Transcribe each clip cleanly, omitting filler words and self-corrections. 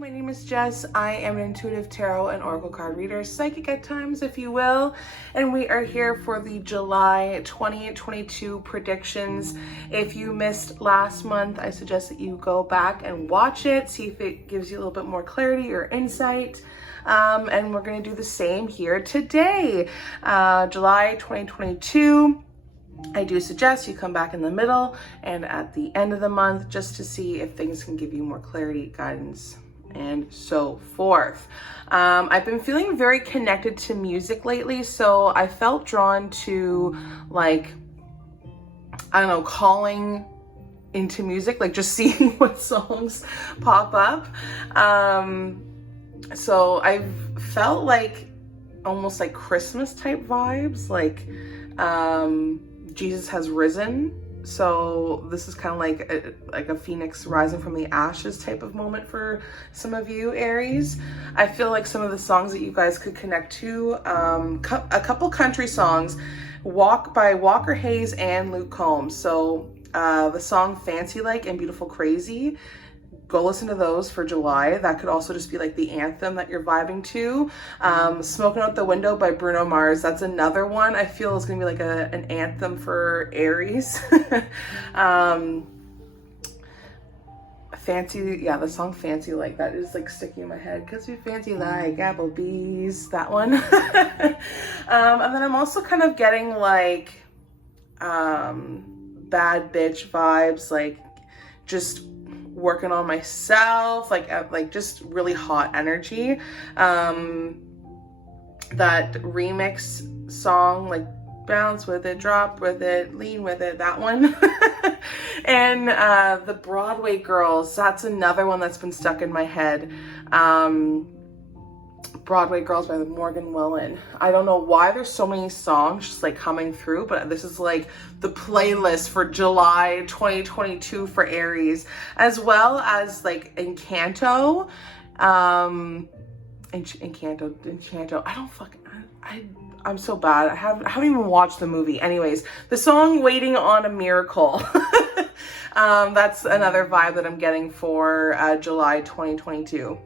My name is Jess. I am an intuitive tarot and oracle card reader, psychic at times, if you will, and we are here for the July 2022 predictions. If you missed last month, I suggest that you go back and watch it, see if it gives you a little bit more clarity or insight. And we're going to do the same here today, July 2022. I do suggest you come back in the middle and at the end of the month just to see if things can give you more clarity, guidance, and so forth. I've been feeling very connected to music lately, so I felt drawn to, like, I don't know, calling into music, like just seeing what songs pop up. So I've felt like almost like Christmas type vibes, like Jesus has risen. So this is kind of like a phoenix rising from the ashes type of moment for some of you, Aries. I feel like some of the songs that you guys could connect to, a couple country songs, Walk by Walker Hayes and Luke Combs. So the song Fancy Like and Beautiful Crazy, go listen to those for July. That could also just be like the anthem that you're vibing to. Smoking Out the Window by Bruno Mars. That's another one I feel is gonna be like an anthem for Aries. Fancy, yeah, the song Fancy Like, that is like sticking in my head because we fancy like Applebee's, that one. And then I'm also kind of getting like bad bitch vibes, like just working on myself, like just really hot energy. That remix song, like bounce with it, drop with it, lean with it, that one. And the Broadway Girls, that's another one that's been stuck in my head. Broadway Girls by Morgan Wallen. I don't know why there's so many songs just like coming through, but this is like the playlist for July 2022 for Aries, as well as like Encanto. Encanto. I'm so bad. I haven't even watched the movie. Anyways, the song Waiting on a Miracle. That's another vibe that I'm getting for July 2022.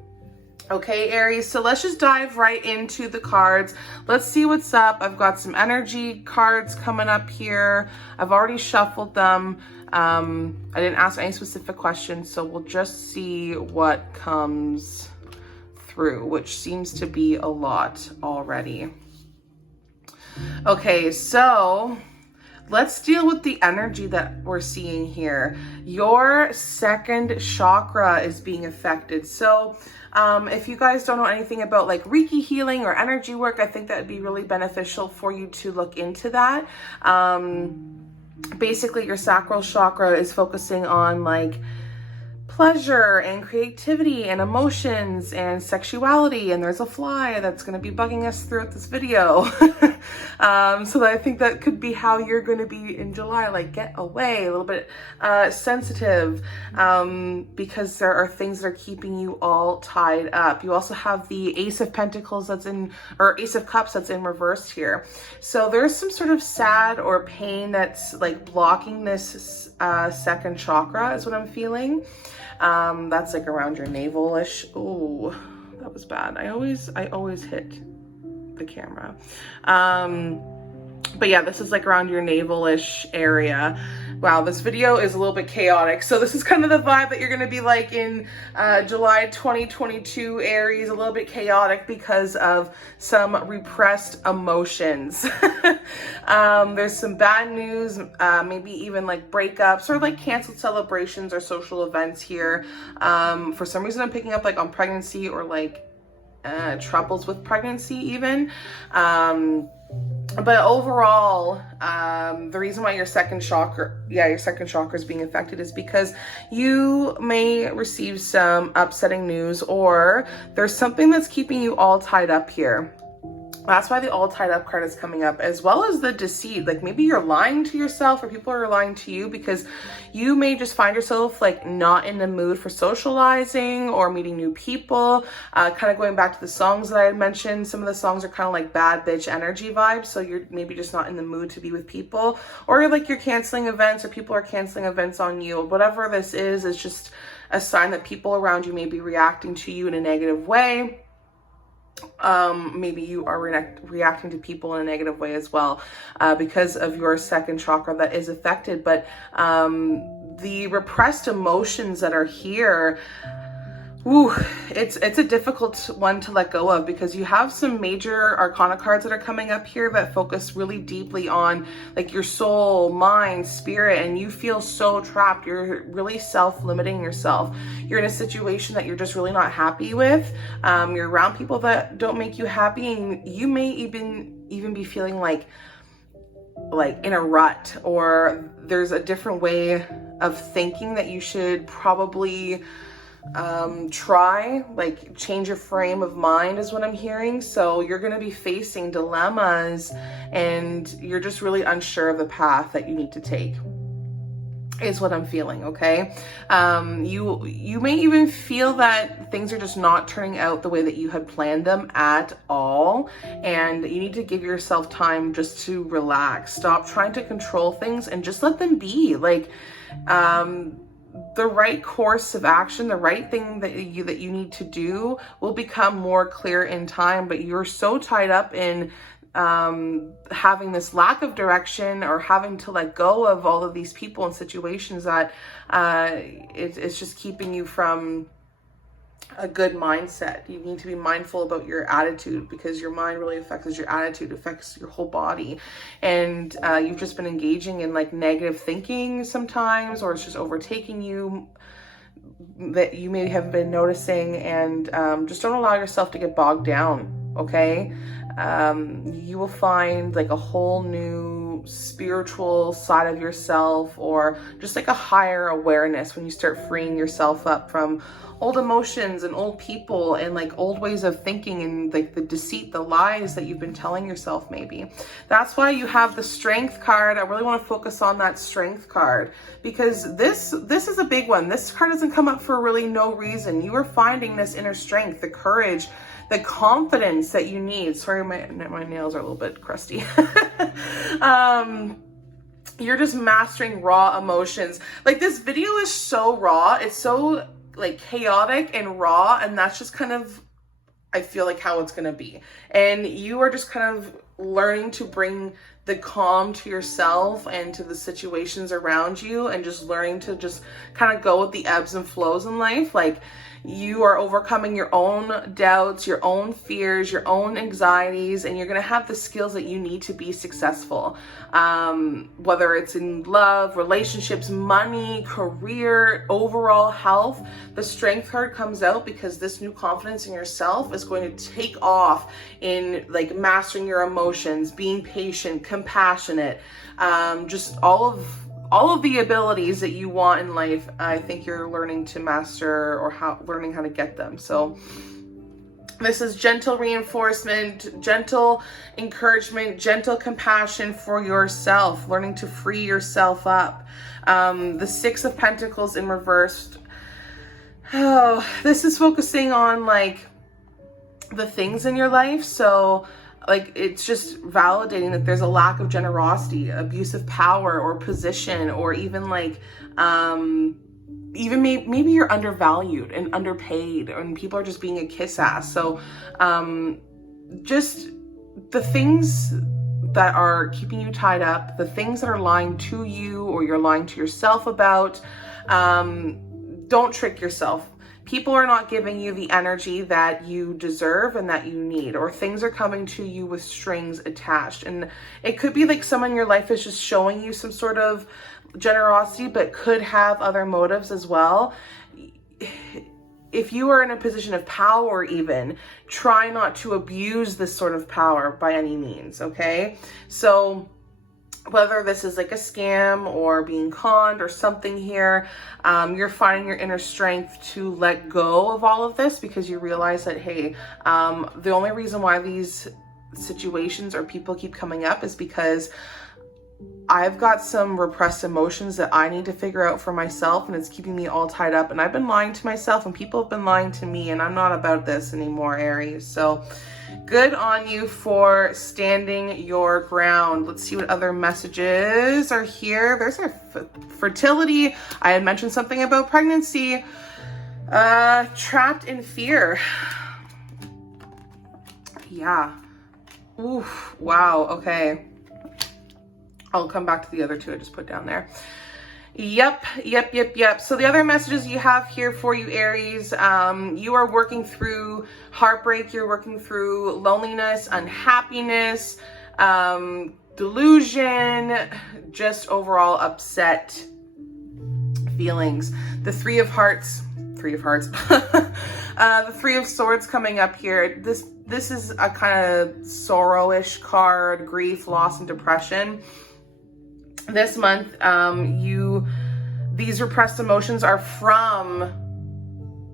Okay, Aries, so let's just dive right into the cards. Let's see what's up. I've got some energy cards coming up here. I've already shuffled them. I didn't ask any specific questions, so we'll just see what comes through, which seems to be a lot already. Okay, so let's deal with the energy that we're seeing here. Your second chakra is being affected. So if you guys don't know anything about like Reiki healing or energy work, I think that would be really beneficial for you to look into that. Basically, your sacral chakra is focusing on like pleasure and creativity and emotions and sexuality, and there's a fly that's going to be bugging us throughout this video. So I think that could be how you're going to be in July, like get away, a little bit sensitive, because there are things that are keeping you all tied up. You also have the Ace of Pentacles or Ace of Cups that's in reverse here. So there's some sort of sad or pain that's like blocking this second chakra is what I'm feeling. That's like around your navel-ish. Oh, that was bad. I always hit the camera. But yeah, this is like around your navel-ish area. Wow, this video is a little bit chaotic. So this is kind of the vibe that you're going to be like in July 2022, Aries, a little bit chaotic because of some repressed emotions. There's some bad news, maybe even like breakups or like canceled celebrations or social events here. For some reason, I'm picking up like on pregnancy or like troubles with pregnancy even. But overall, the reason why your second chakra is being affected is because you may receive some upsetting news, or there's something that's keeping you all tied up here. That's why the all tied up card is coming up, as well as the deceit. Like maybe you're lying to yourself or people are lying to you because you may just find yourself like not in the mood for socializing or meeting new people. Kind of going back to the songs that I had mentioned, some of the songs are kind of like bad bitch energy vibes. So you're maybe just not in the mood to be with people, or like you're canceling events or people are canceling events on you. Whatever this is just a sign that people around you may be reacting to you in a negative way. Maybe you are reacting to people in a negative way as well, because of your second chakra that is affected. But the repressed emotions that are here, it's a difficult one to let go of, because you have some major arcana cards that are coming up here that focus really deeply on like your soul, mind, spirit, and you feel so trapped. You're really self-limiting yourself. You're in a situation that you're just really not happy with. You're around people that don't make you happy, and you may even be feeling like in a rut, or there's a different way of thinking that you should probably try, like change your frame of mind is what I'm hearing. So you're going to be facing dilemmas and you're just really unsure of the path that you need to take, is what I'm feeling. Okay. You may even feel that things are just not turning out the way that you had planned them at all, and you need to give yourself time just to relax, stop trying to control things and just let them be. Like the right course of action, the right thing that you need to do will become more clear in time, but you're so tied up in having this lack of direction or having to let go of all of these people and situations that it's just keeping you from a good mindset. You need to be mindful about your attitude, because your mind really affects your attitude, affects your whole body. And you've just been engaging in like negative thinking sometimes, or it's just overtaking you, that you may have been noticing. And just don't allow yourself to get bogged down. Okay. You will find like a whole new spiritual side of yourself, or just like a higher awareness when you start freeing yourself up from old emotions and old people and like old ways of thinking and like the deceit, the lies that you've been telling yourself maybe. That's why you have the strength card. I really want to focus on that strength card, because this is a big one. This card doesn't come up for really no reason. You are finding this inner strength, the courage, the confidence that you need. Sorry, my nails are a little bit crusty. You're just mastering raw emotions. Like this video is so raw. It's so like chaotic and raw, and that's just kind of, I feel like, how it's gonna be. And you are just kind of learning to bring the calm to yourself and to the situations around you, and just learning to just kind of go with the ebbs and flows in life. Like you are overcoming your own doubts, your own fears, your own anxieties, and you're going to have the skills that you need to be successful. Whether it's in love, relationships, money, career, overall health, the strength card comes out because this new confidence in yourself is going to take off in like mastering your emotions, being patient, compassionate, just all of the abilities that you want in life. I think you're learning to master, or learning how to get them. So this is gentle reinforcement, gentle encouragement, gentle compassion for yourself, learning to free yourself up. The Six of Pentacles in reversed. Oh, this is focusing on like the things in your life. So like it's just validating that there's a lack of generosity, abuse of power or position, or even like even maybe you're undervalued and underpaid, and people are just being a kiss ass. So just the things that are keeping you tied up, the things that are lying to you or you're lying to yourself about, don't trick yourself. People are not giving you the energy that you deserve and that you need, or things are coming to you with strings attached. And it could be like someone in your life is just showing you some sort of generosity, but could have other motives as well. If you are in a position of power, even try not to abuse this sort of power by any means. Okay. So whether this is like a scam or being conned or something here, you're finding your inner strength to let go of all of this, because you realize that, hey, the only reason why these situations or people keep coming up is because I've got some repressed emotions that I need to figure out for myself, and it's keeping me all tied up. And I've been lying to myself, and people have been lying to me, and I'm not about this anymore, Aries. So good on you for standing your ground. Let's see what other messages are here. There's our fertility. I had mentioned something about pregnancy. Trapped in fear. Yeah. Oof. Wow. Okay. I'll come back to the other two I just put down there. Yep. So the other messages you have here for you, Aries, you are working through heartbreak. You're working through loneliness, unhappiness, delusion, just overall upset feelings. The Three of Hearts, the Three of Swords coming up here. This is a kind of sorrowish card, grief, loss, and depression. This month, these repressed emotions are from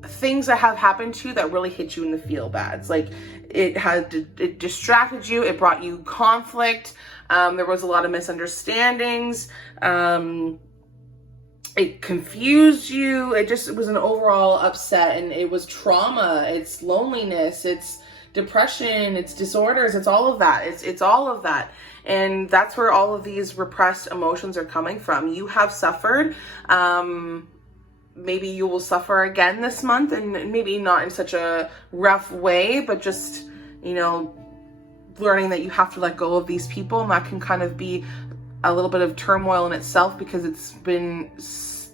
things that have happened to you that really hit you in the feel bads. Like it distracted you, it brought you conflict, there was a lot of misunderstandings, it confused you, it was an overall upset, and it was trauma, it's loneliness, it's depression, it's disorders, it's all of that. It's all of that. And that's where all of these repressed emotions are coming from. You have suffered. Maybe you will suffer again this month, and maybe not in such a rough way, but just, learning that you have to let go of these people. And that can kind of be a little bit of turmoil in itself because it's been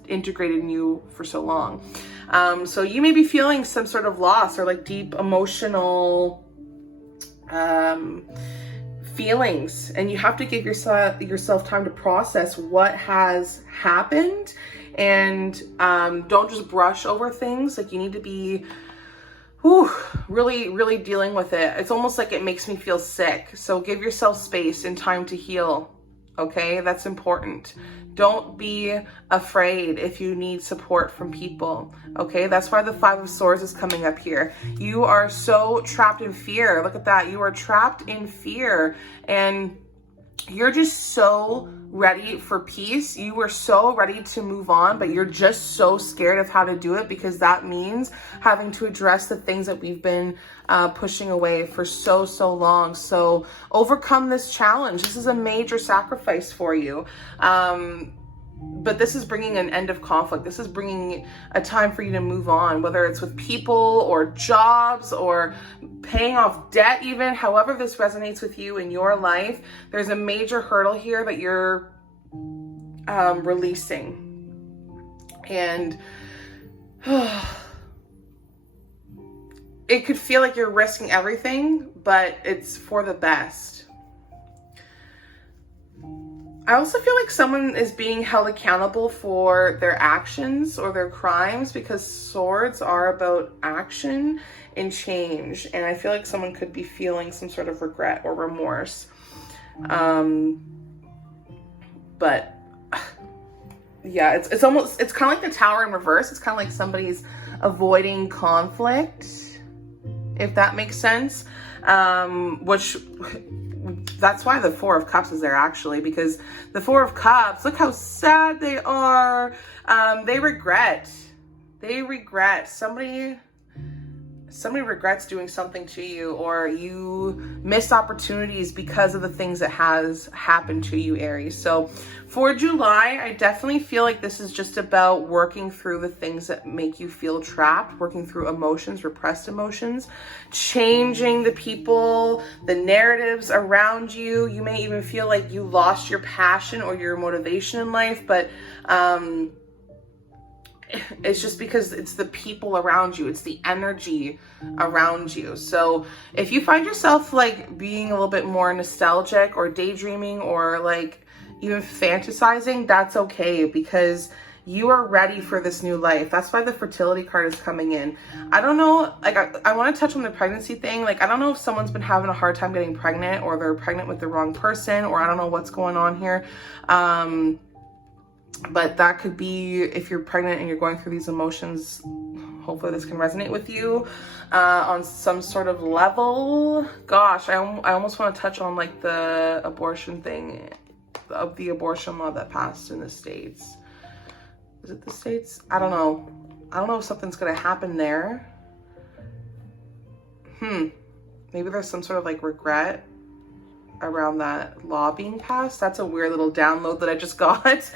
integrated in you for so long. So you may be feeling some sort of loss or like deep emotional feelings, and you have to give yourself time to process what has happened, and don't just brush over things. Like you need to be really dealing with it. It's almost like it makes me feel sick. So give yourself space and time to heal. Okay, that's important. Don't be afraid if you need support from people. Okay, that's why the Five of Swords is coming up here. You are so trapped in fear. Look at that. You are trapped in fear, and you're just so ready for peace. You were so ready to move on, but you're just so scared of how to do it, because that means having to address the things that we've been pushing away for so long. So overcome this challenge. This is a major sacrifice for you. But this is bringing an end of conflict. This is bringing a time for you to move on, whether it's with people or jobs or paying off debt even. However this resonates with you in your life, there's a major hurdle here that you're releasing. And it could feel like you're risking everything, but it's for the best. I also feel like someone is being held accountable for their actions or their crimes, because swords are about action and change. And I feel like someone could be feeling some sort of regret or remorse. But yeah, it's kind of like the Tower in reverse. It's kind of like somebody's avoiding conflict, if that makes sense. That's why the Four of Cups is there, actually, because the Four of Cups, look how sad they are. They regret. Somebody regrets doing something to you, or you missed opportunities because of the things that has happened to you, Aries. So for July, I definitely feel like this is just about working through the things that make you feel trapped, working through emotions, repressed emotions, changing the people, the narratives around you. You may even feel like you lost your passion or your motivation in life, but it's just because it's the people around you. It's the energy around you. So if you find yourself like being a little bit more nostalgic or daydreaming or like even fantasizing, that's okay, because you are ready for this new life. That's why the fertility card is coming in. I don't know, like I want to touch on the pregnancy thing. Like I don't know if someone's been having a hard time getting pregnant, or they're pregnant with the wrong person, or I don't know what's going on here. But that could be if you're pregnant and you're going through these emotions. hopefully this can resonate with you on some sort of level. Gosh, I almost want to touch on like the abortion thing, of the abortion law that passed in the States. Is it the States? I don't know. I don't know if something's gonna happen there. Maybe there's some sort of like regret around that law being passed. That's a weird little download that I just got.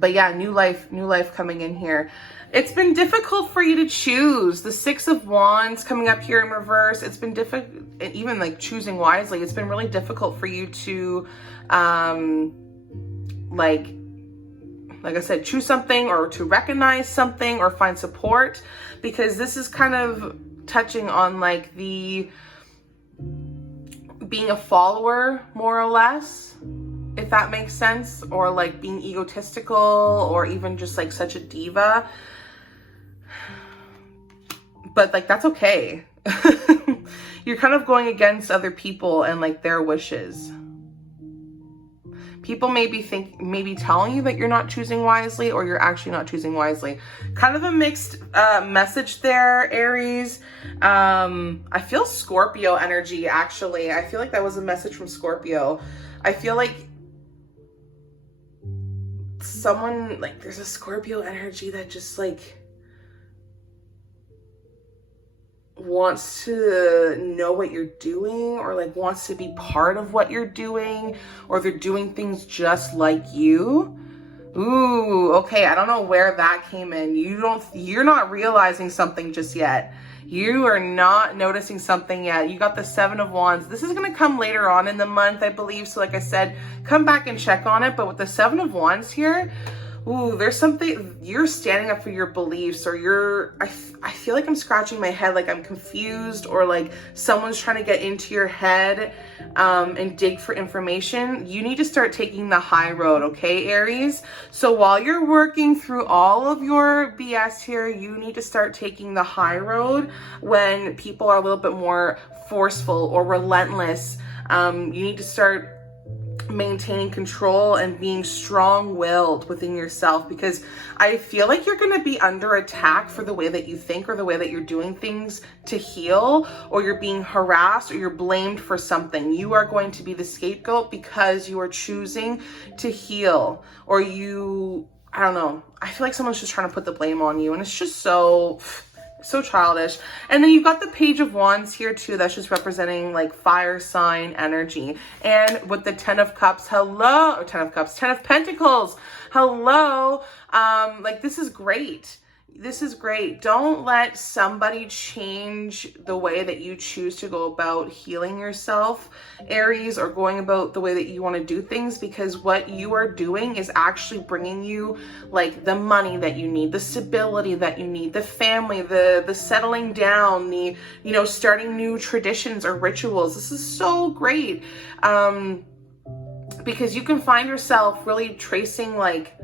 But yeah, new life coming in here. It's been difficult for you to choose. The 6 of Wands coming up here in reverse. It's been difficult, even like choosing wisely. It's been really difficult for you to, like I said, choose something or to recognize something or find support, because this is kind of touching on like the being a follower, more or less, if that makes sense, or like being egotistical, or even just like such a diva. But like, that's okay. You're kind of going against other people and like their wishes. People may be telling you that you're not choosing wisely, or you're actually not choosing wisely. Kind of a mixed message there, Aries. I feel Scorpio energy, actually. I feel like that was a message from Scorpio. I feel like someone, like, there's a Scorpio energy that just like wants to know what you're doing, or like wants to be part of what you're doing, or they're doing things just like you. Ooh, okay, I don't know where that came in. You're not realizing something just yet. You are not noticing something yet. You got the 7 of Wands. This is going to come later on in the month, I believe. So like I said, come back and check on it. But with the 7 of Wands here, ooh, there's something, you're standing up for your beliefs, or I feel like I'm scratching my head, like I'm confused, or like someone's trying to get into your head and dig for information. You need to start taking the high road, okay, Aries? So while you're working through all of your BS here, you need to start taking the high road when people are a little bit more forceful or relentless. You need to start maintaining control and being strong-willed within yourself, because I feel like you're going to be under attack for the way that you think, or the way that you're doing things to heal, or you're being harassed, or you're blamed for something. You are going to be the scapegoat because you are choosing to heal, or I don't know. I feel like someone's just trying to put the blame on you, and it's just so childish. And then you've got the Page of Wands here too. That's just representing like fire sign energy. And with the 10 of Cups, hello, or 10 of Cups, 10 of Pentacles, hello. Like, this is great. This is great. Don't let somebody change the way that you choose to go about healing yourself, Aries, or going about the way that you want to do things, because what you are doing is actually bringing you like the money that you need, the stability that you need, the family, the settling down, the, starting new traditions or rituals. This is so great. Because you can find yourself really tracing, like,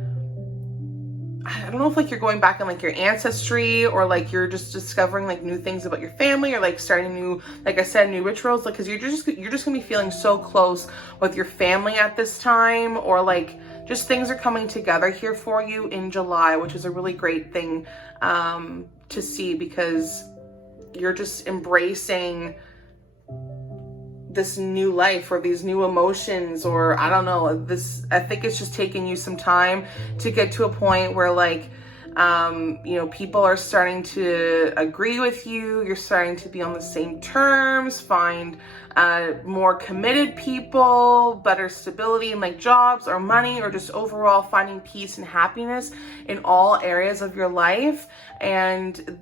I don't know if like you're going back in like your ancestry, or like you're just discovering like new things about your family, or like starting new, like I said, new rituals, like, because you're just gonna be feeling so close with your family at this time, or like just things are coming together here for you in July, which is a really great thing to see, because you're just embracing this new life, or these new emotions, or I don't know, I think it's just taking you some time to get to a point where like, people are starting to agree with you. You're starting to be on the same terms, find more committed people, better stability in like jobs or money, or just overall finding peace and happiness in all areas of your life. And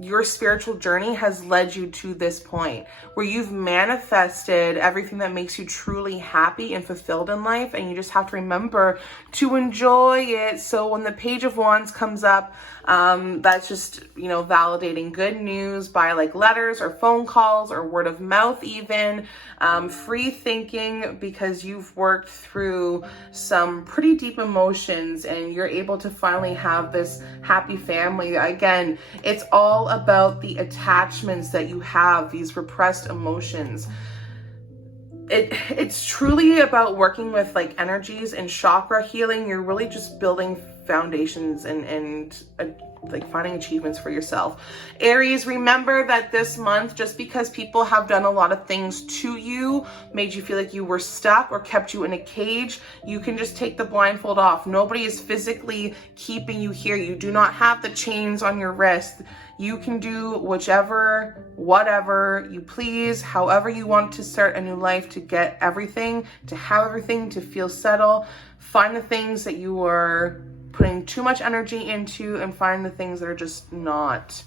your spiritual journey has led you to this point where you've manifested everything that makes you truly happy and fulfilled in life, and you just have to remember to enjoy it. So when the Page of Wands comes up, that's just, validating good news by like letters or phone calls or word of mouth, even free thinking, because you've worked through some pretty deep emotions and you're able to finally have this happy family. Again, it's all about the attachments that you have, these repressed emotions. It's truly about working with like energies and chakra healing. You're really just building foundations and like finding achievements for yourself. Aries, remember that this month, just because people have done a lot of things to you, made you feel like you were stuck or kept you in a cage, you can just take the blindfold off. Nobody is physically keeping you here. You do not have the chains on your wrist. You can do whatever you please, however you want to start a new life, to get everything, to have everything, to feel settled. Find the things that you are putting too much energy into, and find the things that are just not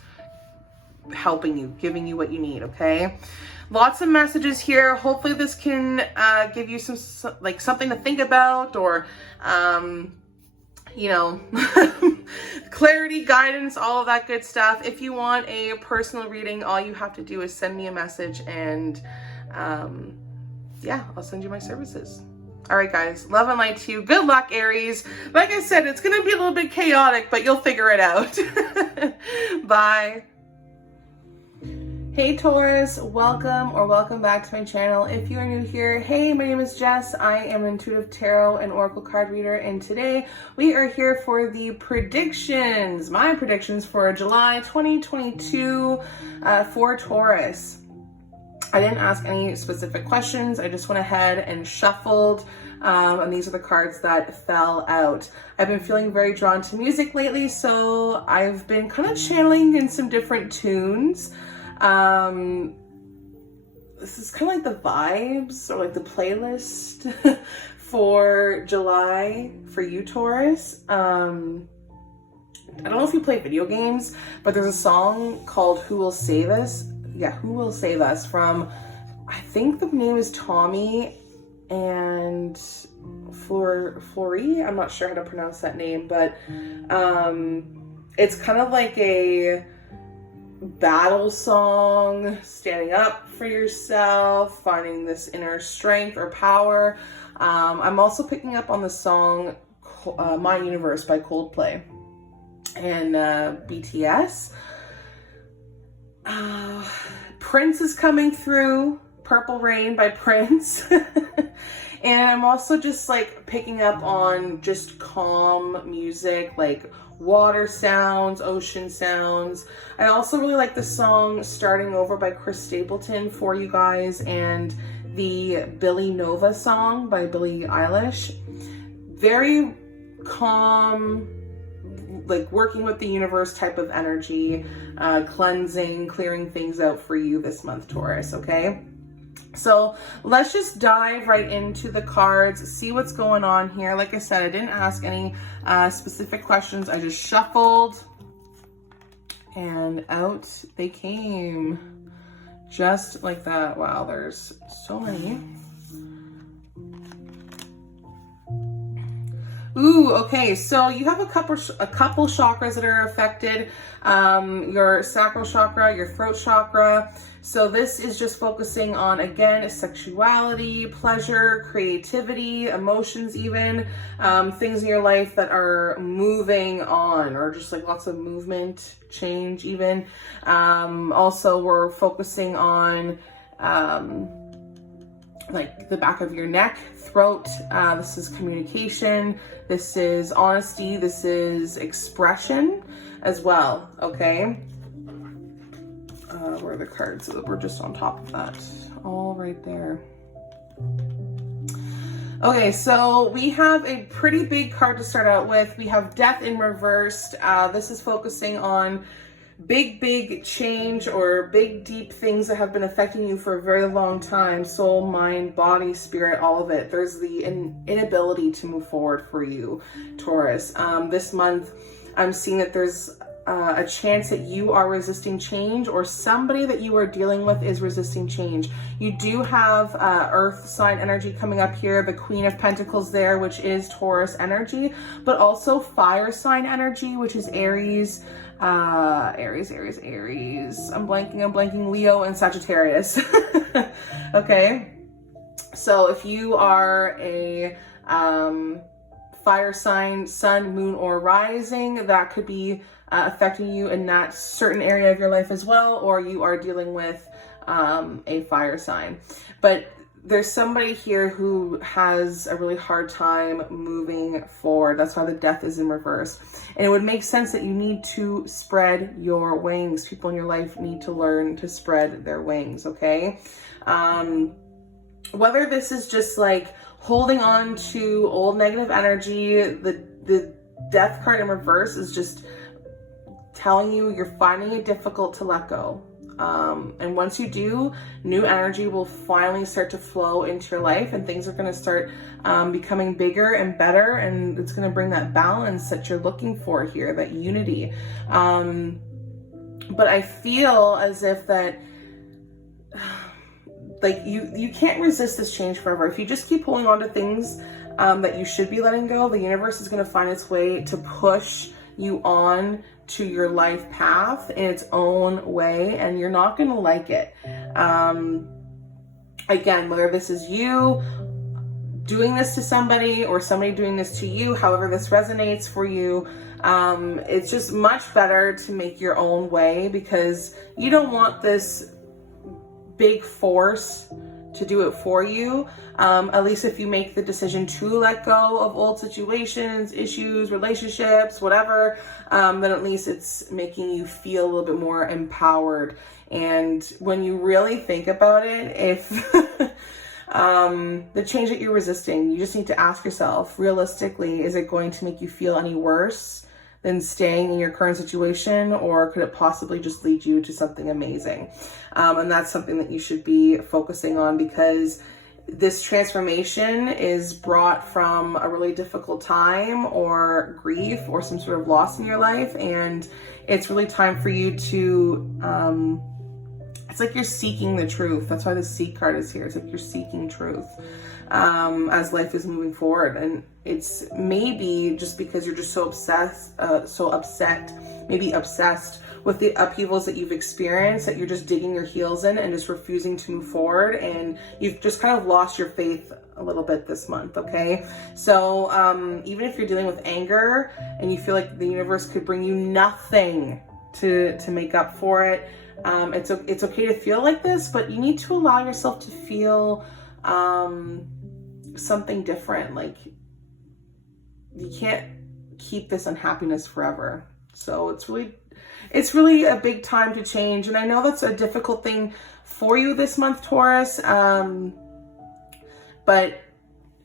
helping you, giving you what you need, okay? Lots of messages here. Hopefully this can give you some like something to think about, or you know, clarity, guidance, all of that good stuff. If you want a personal reading, all you have to do is send me a message, and yeah, I'll send you my services. All right, guys, love and light to you. Good luck, Aries. Like I said, it's going to be a little bit chaotic, but you'll figure it out. Bye. Hey, Taurus, welcome back to my channel. If you are new here, hey, my name is Jess. I am an intuitive tarot and oracle card reader, and today we are here for the predictions, my predictions for July 2022 for Taurus. I didn't ask any specific questions. I just went ahead and shuffled, and these are the cards that fell out. I've been feeling very drawn to music lately, so I've been kind of channeling in some different tunes. This is kind of like the vibes, or like the playlist for July for you, Taurus. I don't know if you play video games, but there's a song called Who Will Save Us? Yeah, Who Will Save Us, from, I think the name is Tommy and Flory. I'm not sure how to pronounce that name, but it's kind of like a battle song, standing up for yourself, finding this inner strength or power. I'm also picking up on the song My Universe by Coldplay and BTS. Prince is coming through, Purple Rain by Prince. And I'm also just like picking up on just calm music, like water sounds, ocean sounds. I also really like the song Starting Over by Chris Stapleton for you guys, and the Billy Nova song by Billie Eilish. Very calm, like working with the universe type of energy, cleansing, clearing things out for you this month, Taurus, okay? So let's just dive right into the cards, see what's going on here. Like I said, I didn't ask any specific questions. I just shuffled and out they came, just like that. Wow, there's so many. Ooh, okay, so you have a couple chakras that are affected. Your sacral chakra, your throat chakra. So this is just focusing on, again, sexuality, pleasure, creativity, emotions even, things in your life that are moving on, or just like lots of movement, change even. Also, we're focusing on like the back of your neck, throat. This is communication. This is honesty. This is expression as well, okay? Where are the cards? We're just on top of that. All right there. Okay, so we have a pretty big card to start out with. We have Death in reversed. This is focusing on big change, or big deep things that have been affecting you for a very long time. Soul, mind, body, spirit, all of it. There's the inability to move forward for you, Taurus. This month, I'm seeing that there's a chance that you are resisting change, or somebody that you are dealing with is resisting change. You do have earth sign energy coming up here, the Queen of Pentacles there, which is Taurus energy, but also fire sign energy, which is Aries, Aries. I'm blanking, Leo and Sagittarius. Okay. So if you are a fire sign, sun, moon, or rising, that could be affecting you in that certain area of your life as well, or you are dealing with a fire sign. But there's somebody here who has a really hard time moving forward. That's why the death is in reverse. And it would make sense that you need to spread your wings. People in your life need to learn to spread their wings, okay? Whether this is just like holding on to old negative energy, the death card in reverse is just telling you you're finding it difficult to let go. And once you do, new energy will finally start to flow into your life, and things are going to start becoming bigger and better, and it's going to bring that balance that you're looking for here, that unity. But I feel as if that like you can't resist this change forever. If you just keep holding on to things that you should be letting go, the universe is going to find its way to push you on to your life path in its own way, and you're not going to like it. Again, whether this is you doing this to somebody or somebody doing this to you, however this resonates for you, it's just much better to make your own way, because you don't want this big force to do it for you. At least if you make the decision to let go of old situations, issues, relationships, whatever, then at least it's making you feel a little bit more empowered. And when you really think about it, if the change that you're resisting, you just need to ask yourself, realistically, is it going to make you feel any worse than staying in your current situation, or could it possibly just lead you to something amazing? And that's something that you should be focusing on, because this transformation is brought from a really difficult time or grief or some sort of loss in your life, and it's really time for you to it's like you're seeking the truth. That's why the Seek card is here. It's like you're seeking truth as life is moving forward. And it's maybe just because you're just so upset, maybe obsessed with the upheavals that you've experienced, that you're just digging your heels in and just refusing to move forward. And you've just kind of lost your faith a little bit this month, okay? So even if you're dealing with anger and you feel like the universe could bring you nothing to make up for it, it's okay to feel like this, but you need to allow yourself to feel something different. Like, you can't keep this unhappiness forever. So it's really a big time to change. And I know that's a difficult thing for you this month, Taurus. But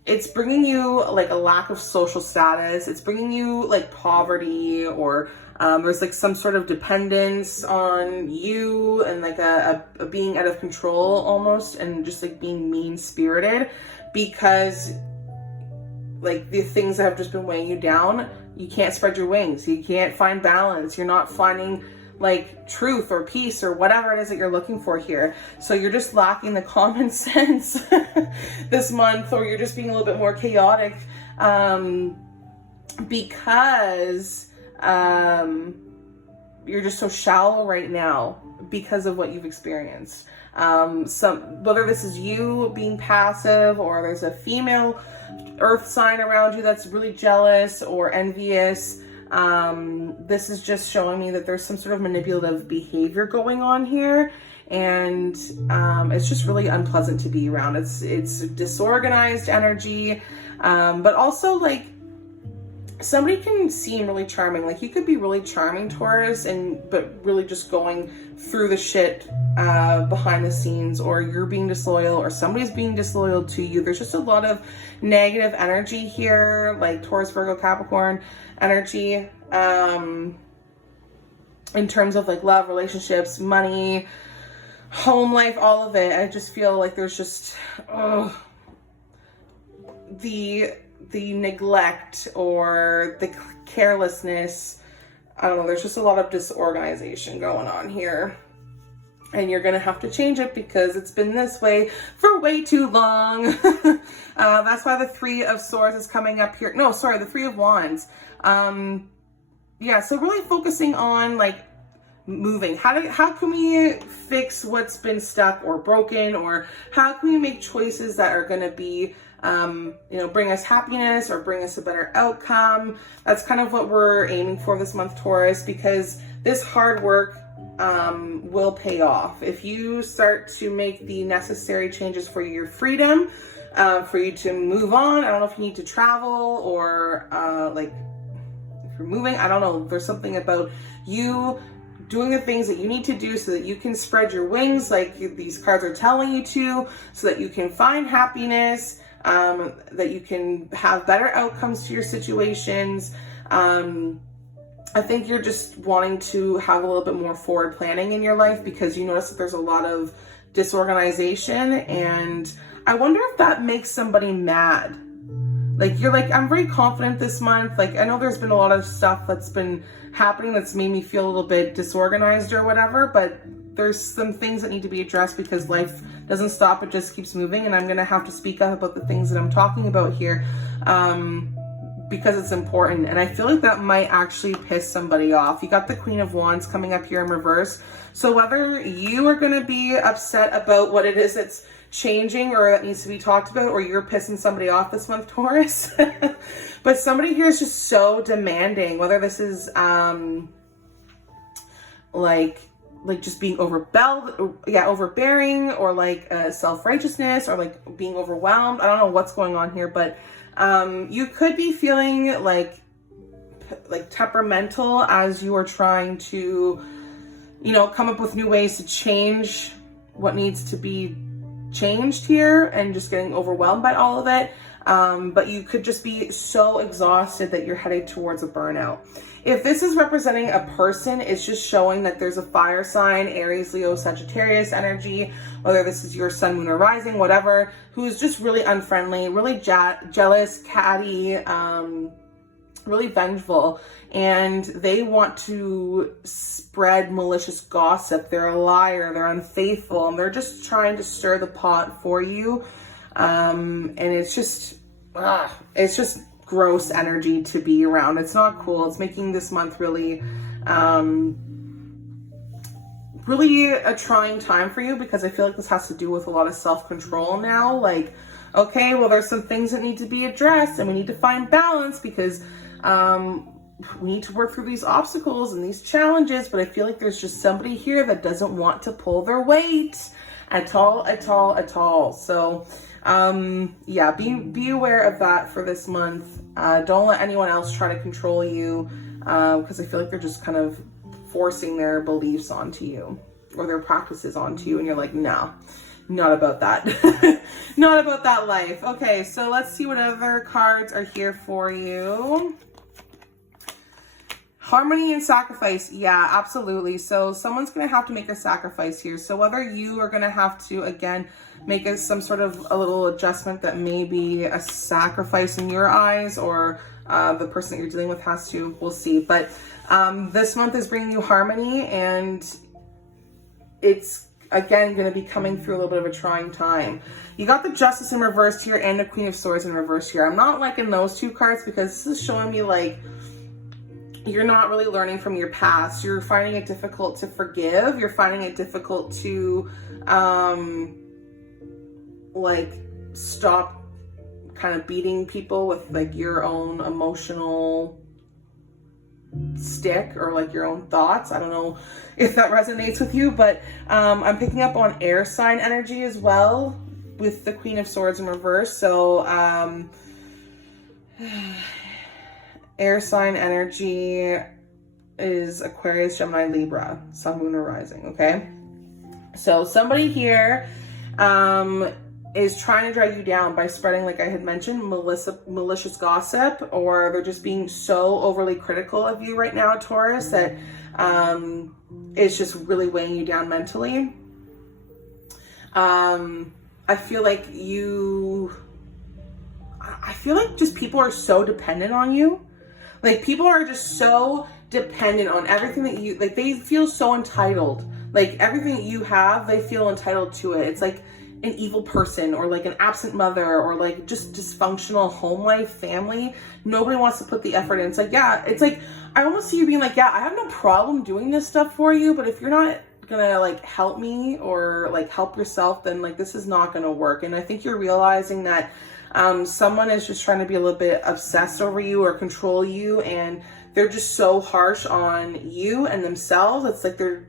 it's bringing you like a lack of social status. It's bringing you like poverty, or there's like some sort of dependence on you, and like a being out of control almost, and just like being mean-spirited, because like the things that have just been weighing you down, you can't spread your wings. You can't find balance. You're not finding like truth or peace or whatever it is that you're looking for here. So you're just lacking the common sense this month, or you're just being a little bit more chaotic because you're just so shallow right now because of what you've experienced. Whether this is you being passive, or there's a female earth sign around you that's really jealous or envious, this is just showing me that there's some sort of manipulative behavior going on here, and it's just really unpleasant to be around. It's disorganized energy, but also like somebody can seem really charming. Like, you could be really charming, Taurus, but really just going through the shit behind the scenes, or you're being disloyal, or somebody's being disloyal to you. There's just a lot of negative energy here, like Taurus, Virgo, Capricorn energy, in terms of like love, relationships, money, home life, all of it. I just feel like there's just the neglect or the carelessness. I don't know, there's just a lot of disorganization going on here, and you're gonna have to change it because it's been this way for way too long. That's why the Three of Swords is coming up here. No, sorry, the Three of Wands. Yeah, so really focusing on like moving. How can we fix what's been stuck or broken, or how can we make choices that are going to be bring us happiness or bring us a better outcome? That's kind of what we're aiming for this month, Taurus, because this hard work will pay off. If you start to make the necessary changes for your freedom, for you to move on, I don't know if you need to travel or like if you're moving, I don't know. There's something about you doing the things that you need to do so that you can spread your wings like these cards are telling you to, so that you can find happiness, that you can have better outcomes to your situations. I think you're just wanting to have a little bit more forward planning in your life because you notice that there's a lot of disorganization, and I wonder if that makes somebody mad. Like you're like, I'm very confident this month. Like I know there's been a lot of stuff that's been happening that's made me feel a little bit disorganized or whatever, but there's some things that need to be addressed because life doesn't stop, it just keeps moving, and I'm gonna have to speak up about the things that I'm talking about here because it's important, and I feel like that might actually piss somebody off. You got the Queen of Wands coming up here in reverse, so whether you are gonna be upset about what it is that's changing or that needs to be talked about, or you're pissing somebody off this month, Taurus, but somebody here is just so demanding, whether this is like just being overbearing, or like self-righteousness, or like being overwhelmed. I don't know what's going on here, but you could be feeling like temperamental as you are trying to, you know, come up with new ways to change what needs to be changed here, and just getting overwhelmed by all of it. But you could just be so exhausted that you're headed towards a burnout. If this is representing a person, it's just showing that there's a fire sign, Aries, Leo, Sagittarius energy, whether this is your sun, moon, or rising, whatever, who's just really unfriendly, really jealous, catty, really vengeful, and they want to spread malicious gossip. They're a liar, they're unfaithful, and they're just trying to stir the pot for you. And it's just gross energy to be around. It's not cool. It's making this month really a trying time for you, because I feel like this has to do with a lot of self-control now. Like, okay, well, there's some things that need to be addressed, and we need to find balance because we need to work through these obstacles and these challenges, but I feel like there's just somebody here that doesn't want to pull their weight at all. So yeah, be aware of that for this month. Don't let anyone else try to control you, because I feel like they're just kind of forcing their beliefs onto you or their practices onto you, and you're like, no, not about that. Not about that life. Okay, so let's see what other cards are here for you. Harmony and sacrifice. Yeah, absolutely. So someone's going to have to make a sacrifice here. So whether you are going to have to, again, make some sort of a little adjustment that may be a sacrifice in your eyes, or the person that you're dealing with has to, we'll see. But this month is bringing you harmony, and it's, again, going to be coming through a little bit of a trying time. You got the Justice in reverse here and the Queen of Swords in reverse here. I'm not liking those two cards because this is showing me like you're not really learning from your past. You're finding it difficult to forgive. You're finding it difficult to like stop kind of beating people with like your own emotional stick or like your own thoughts. I don't know if that resonates with you, but I'm picking up on air sign energy as well with the Queen of Swords in reverse. So air sign energy is Aquarius, Gemini, Libra, Sun, Moon, or Rising, okay? So somebody here is trying to drag you down by spreading, like I had mentioned, malicious gossip, or they're just being so overly critical of you right now, Taurus, that it's just really weighing you down mentally. I feel like just people are so dependent on you. Like, people are just so dependent on everything that you, like, they feel so entitled. Like, everything that you have, they feel entitled to it. It's like an evil person, or like an absent mother, or like just dysfunctional home life, family. Nobody wants to put the effort in. It's like, yeah, it's like, I almost see you being like, yeah, I have no problem doing this stuff for you, but if you're not gonna like help me or like help yourself, then like this is not gonna work. And I think you're realizing that someone is just trying to be a little bit obsessed over you or control you, and they're just so harsh on you and themselves. It's like they're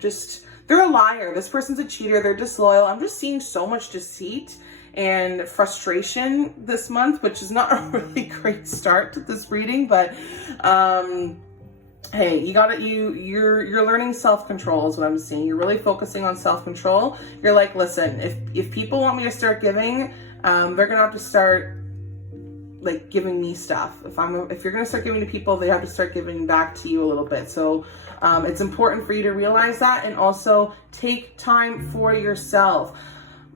a liar. This person's a cheater. They're disloyal. I'm just seeing so much deceit and frustration this month, which is not a really great start to this reading, but hey, you're learning self-control is what I'm seeing. You're really focusing on self-control. You're like, listen, if people want me to start giving, they're gonna have to start like giving me stuff. If you're gonna start giving to people, they have to start giving back to you a little bit. So it's important for you to realize that, and also take time for yourself.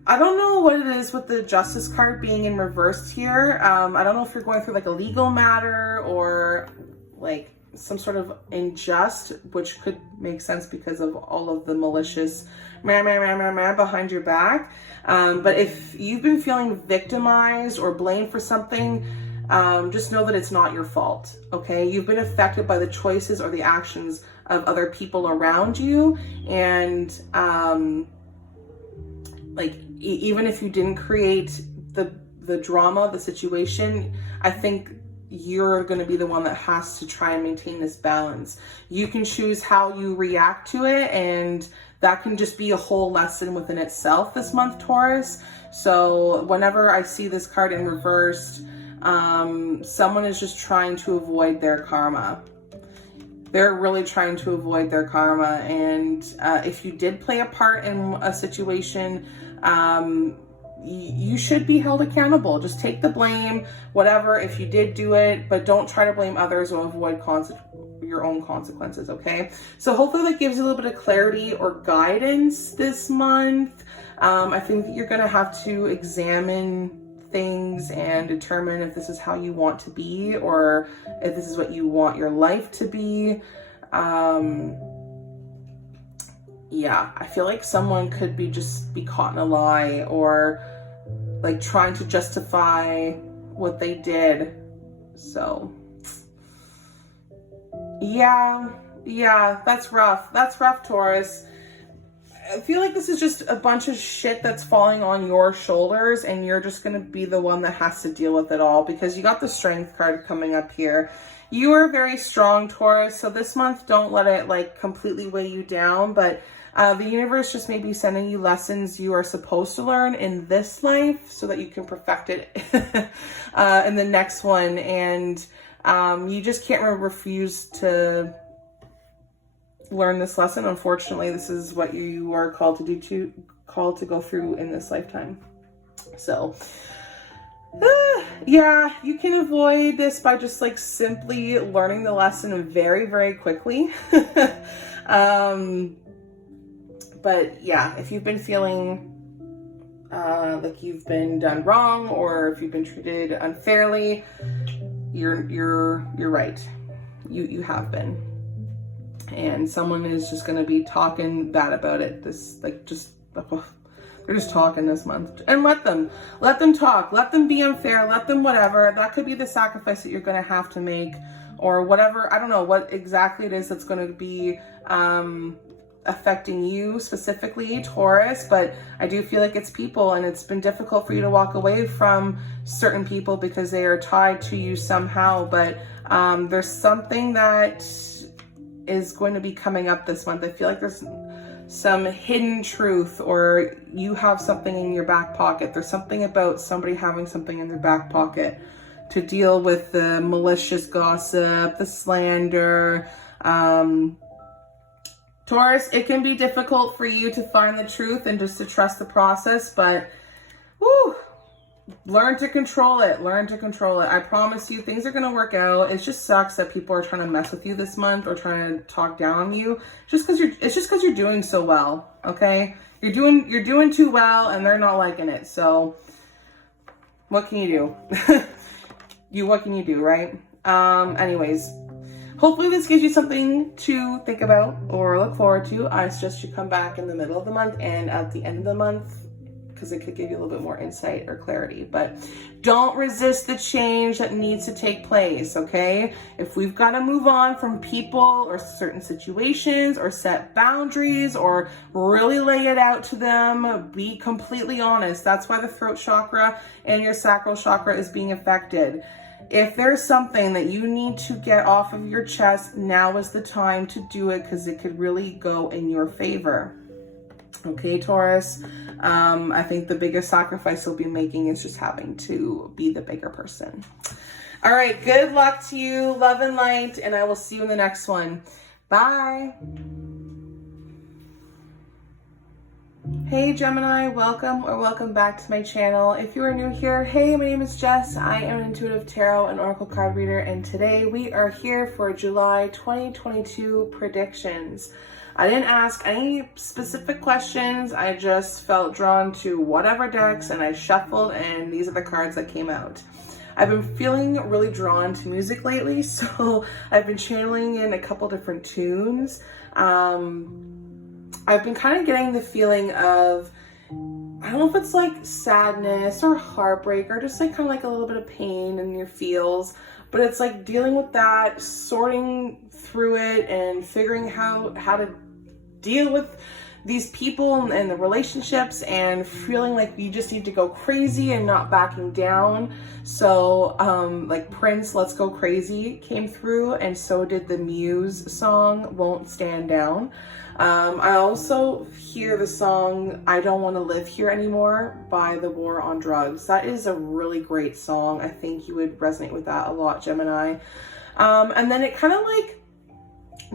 I don't know what it is with the Justice card being in reversed here. I don't know if you're going through like a legal matter or like some sort of unjust, which could make sense because of all of the malicious behind your back. But if you've been feeling victimized or blamed for something, just know that it's not your fault, okay? You've been affected by the choices or the actions of other people around you. And even if you didn't create the drama, the situation, I think you're going to be the one that has to try and maintain this balance. You can choose how you react to it, and that can just be a whole lesson within itself this month, Taurus. So whenever I see this card in reversed, someone is just trying to avoid their karma. They're really trying to avoid their karma. And if you did play a part in a situation, you should be held accountable. Just take the blame, whatever, if you did do it, but don't try to blame others or avoid your own consequences, okay? So hopefully that gives you a little bit of clarity or guidance this month. I think that you're gonna have to examine things and determine if this is how you want to be or if this is what you want your life to be. Yeah, I feel like someone could be caught in a lie or like trying to justify what they did. So yeah, that's rough. That's rough, Taurus. I feel like this is just a bunch of shit that's falling on your shoulders, and you're just going to be the one that has to deal with it all, because you got the Strength card coming up here. You are very strong, Taurus. So this month, don't let it like completely weigh you down, but the universe just may be sending you lessons you are supposed to learn in this life so that you can perfect it in the next one. And you just can't refuse to learn this lesson. Unfortunately, this is what you are called to go through in this lifetime. So yeah, you can avoid this by just like simply learning the lesson very, very quickly. But yeah, if you've been feeling like you've been done wrong, or if you've been treated unfairly, you're right. You have been. And someone is just going to be talking bad about it. They're just talking this month. And let them talk. Let them be unfair. Let them whatever. That could be the sacrifice that you're going to have to make, or whatever. I don't know what exactly it is that's going to be affecting you specifically, Taurus, but I do feel like it's people, and it's been difficult for you to walk away from certain people because they are tied to you somehow. But there's something that is going to be coming up this month. I feel like there's some hidden truth, or you have something in your back pocket. There's something about somebody having something in their back pocket to deal with the malicious gossip, the slander. Taurus, it can be difficult for you to find the truth and just to trust the process, but learn to control it. Learn to control it. I promise you, things are going to work out. It just sucks that people are trying to mess with you this month or trying to talk down on you it's just because you're doing so well. Okay. You're doing too well, and they're not liking it. So what can you do? What can you do? Right. Anyways, hopefully this gives you something to think about or look forward to. I suggest you come back in the middle of the month and at the end of the month, because it could give you a little bit more insight or clarity. But don't resist the change that needs to take place, okay? If we've got to move on from people or certain situations or set boundaries or really lay it out to them, be completely honest. That's why the throat chakra and your sacral chakra is being affected. If there's something that you need to get off of your chest, now is the time to do it, because it could really go in your favor. Okay, Taurus, I think the biggest sacrifice you'll be making is just having to be the bigger person. All right, good luck to you, love and light, and I will see you in the next one. Bye. Hey Gemini, welcome back to my channel. If you are new here, hey, my name is Jess. I am an intuitive tarot and oracle card reader, and today we are here for July 2022 predictions. I didn't ask any specific questions. I just felt drawn to whatever decks, and I shuffled, and these are the cards that came out. I've been feeling really drawn to music lately, so I've been channeling in a couple different tunes. I've been kind of getting the feeling of, I don't know if it's like sadness or heartbreak or just like kind of like a little bit of pain in your feels, but it's like dealing with that, sorting through it, and figuring how to deal with these people and the relationships, and feeling like you just need to go crazy and not backing down. So like Prince, Let's Go Crazy came through, and so did the Muse song, Won't Stand Down. I also hear the song I Don't Want to Live Here Anymore by The War on Drugs. That is a really great song. I think you would resonate with that a lot, Gemini. And then it kind of like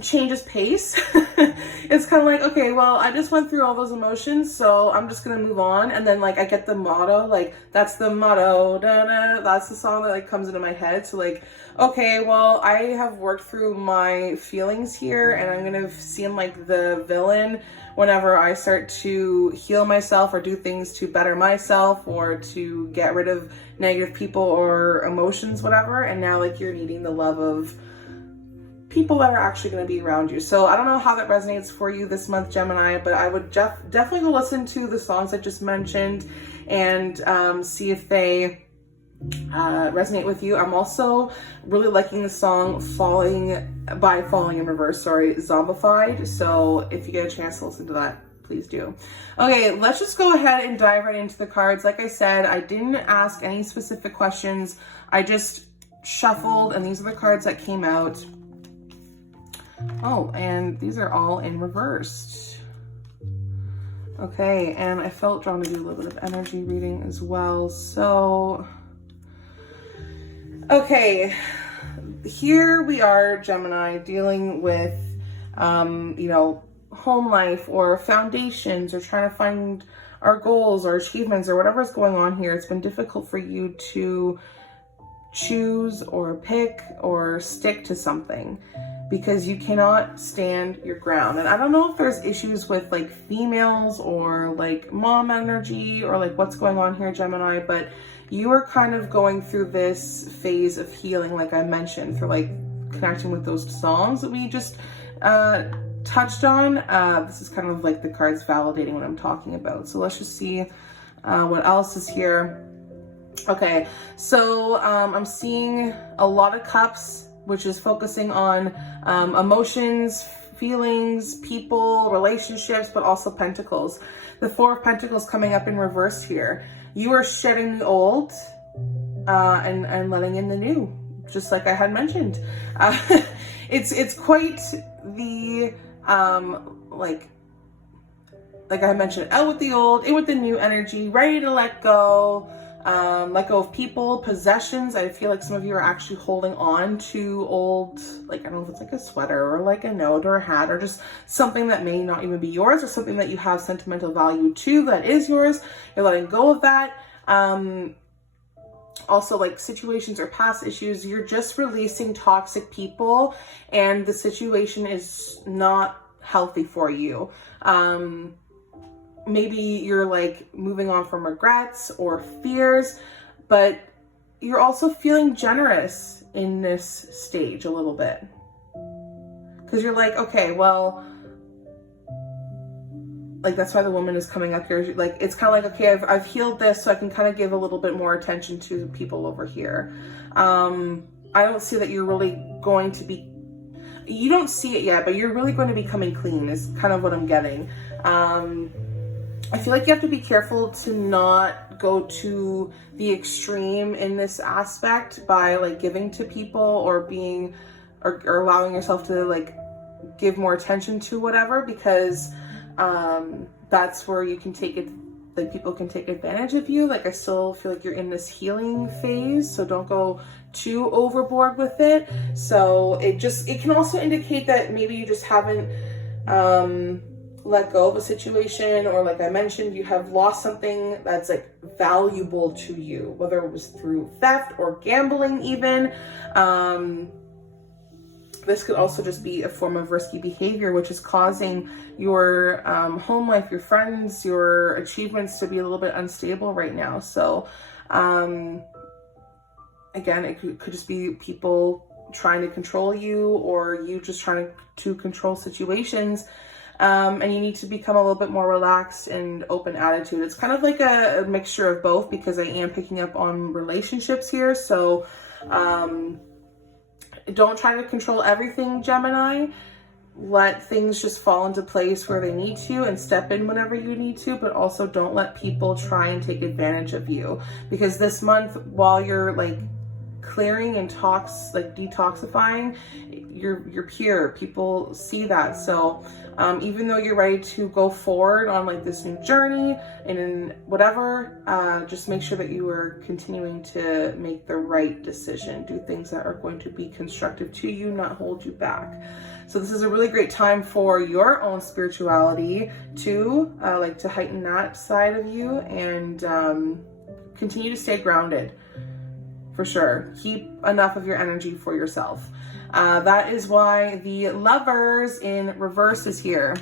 changes pace. It's kind of like, okay, well, I just went through all those emotions, so I'm just gonna move on. And then like I get the motto, like that's the motto, da-da, that's the song that like comes into my head. So like, okay, well, I have worked through my feelings here, and I'm gonna seem like the villain whenever I start to heal myself or do things to better myself or to get rid of negative people or emotions, whatever. And now like you're needing the love of people that are actually going to be around you. So I don't know how that resonates for you this month, Gemini, but I would definitely go listen to the songs I just mentioned and see if they resonate with you. I'm also really liking the song Falling in Reverse, Zombified. So if you get a chance to listen to that, please do. Okay, let's just go ahead and dive right into the cards. Like I said, I didn't ask any specific questions. I just shuffled, and these are the cards that came out. Oh, and these are all in reversed. Okay, and I felt drawn to do a little bit of energy reading as well. So, okay, here we are, Gemini, dealing with, you know, home life or foundations, or trying to find our goals or achievements or whatever's going on here. It's been difficult for you to choose or pick or stick to something, because you cannot stand your ground. And I don't know if there's issues with like females or like mom energy or like what's going on here, Gemini, but you are kind of going through this phase of healing, like I mentioned, for like connecting with those songs that we just touched on. This is kind of like the cards validating what I'm talking about. So let's just see what else is here. Okay, so I'm seeing a lot of cups, which is focusing on emotions, feelings, people, relationships, but also pentacles. The Four of Pentacles coming up in reverse here. You are shedding the old and letting in the new, just like I had mentioned. It's quite the like I mentioned, out with the old, in with the new energy, ready to let go of people, possessions. I feel like some of you are actually holding on to old, like, I don't know if it's like a sweater or like a note or a hat or just something that may not even be yours, or something that you have sentimental value to that is yours. You're letting go of that. Also, like situations or past issues, you're just releasing toxic people, and the situation is not healthy for you. Maybe you're like moving on from regrets or fears, but you're also feeling generous in this stage a little bit, because you're like, okay, well, like that's why the woman is coming up here. Like, it's kind of like, okay, I've healed this, so I can kind of give a little bit more attention to people over here. I don't see that you're really going to be, you don't see it yet, but you're really going to be coming clean is kind of what I'm getting. I feel like you have to be careful to not go to the extreme in this aspect by like giving to people or being or allowing yourself to like give more attention to whatever, because that's where you can take it, like people can take advantage of you. Like I still feel like you're in this healing phase, so don't go too overboard with it. So it can also indicate that maybe you just haven't let go of a situation, or like I mentioned, you have lost something that's like valuable to you, whether it was through theft or gambling even. This could also just be a form of risky behavior, which is causing your home life, your friends, your achievements to be a little bit unstable right now. So again, it could just be people trying to control you, or you just trying to control situations. And you need to become a little bit more relaxed and open attitude. It's kind of like a mixture of both, because I am picking up on relationships here. So don't try to control everything, Gemini. Let things just fall into place where they need to, and step in whenever you need to, but also don't let people try and take advantage of you. Because this month, while you're like clearing and detoxifying, you're pure. People see that. So even though you're ready to go forward on like this new journey and in whatever, just make sure that you are continuing to make the right decision. Do things that are going to be constructive to you, not hold you back. So this is a really great time for your own spirituality to to heighten that side of you, and continue to stay grounded. For sure. Keep enough of your energy for yourself. That is why the Lovers in reverse is here.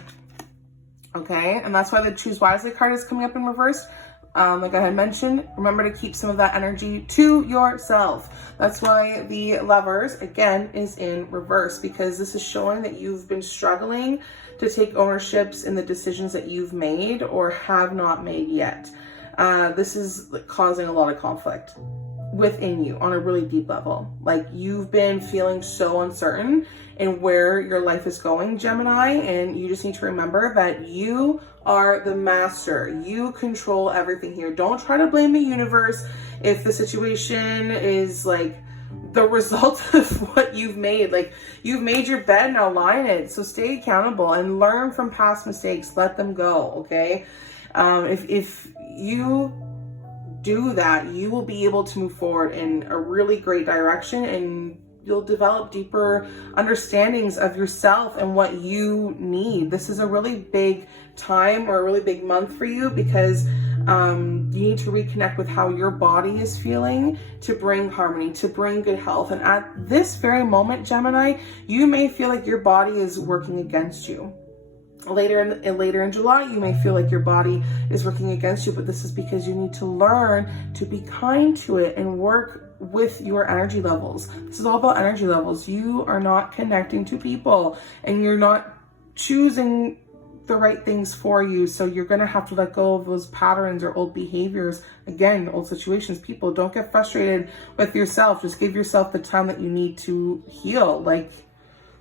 Okay, and that's why the Choose Wisely card is coming up in reverse. Like I had mentioned, remember to keep some of that energy to yourself. That's why the Lovers, again, is in reverse, because this is showing that you've been struggling to take ownerships in the decisions that you've made or have not made yet. This is causing a lot of conflict within you on a really deep level. Like you've been feeling so uncertain in where your life is going, Gemini, and you just need to remember that you are the master. You control everything here. Don't try to blame the universe if the situation is like the result of what you've made. Like you've made your bed, now lie in it. So stay accountable and learn from past mistakes. Let them go, okay? If you do that, you will be able to move forward in a really great direction, and you'll develop deeper understandings of yourself and what you need. This is a really big time, or a really big month for you, because you need to reconnect with how your body is feeling to bring harmony, to bring good health. And at this very moment, Gemini, you may feel like your body is working against you. Later in July, you may feel like your body is working against you, but this is because you need to learn to be kind to it and work with your energy levels. This is all about energy levels. You are not connecting to people, and you're not choosing the right things for you. So you're going to have to let go of those patterns or old behaviors. Again, old situations. People, don't get frustrated with yourself. Just give yourself the time that you need to heal. Like,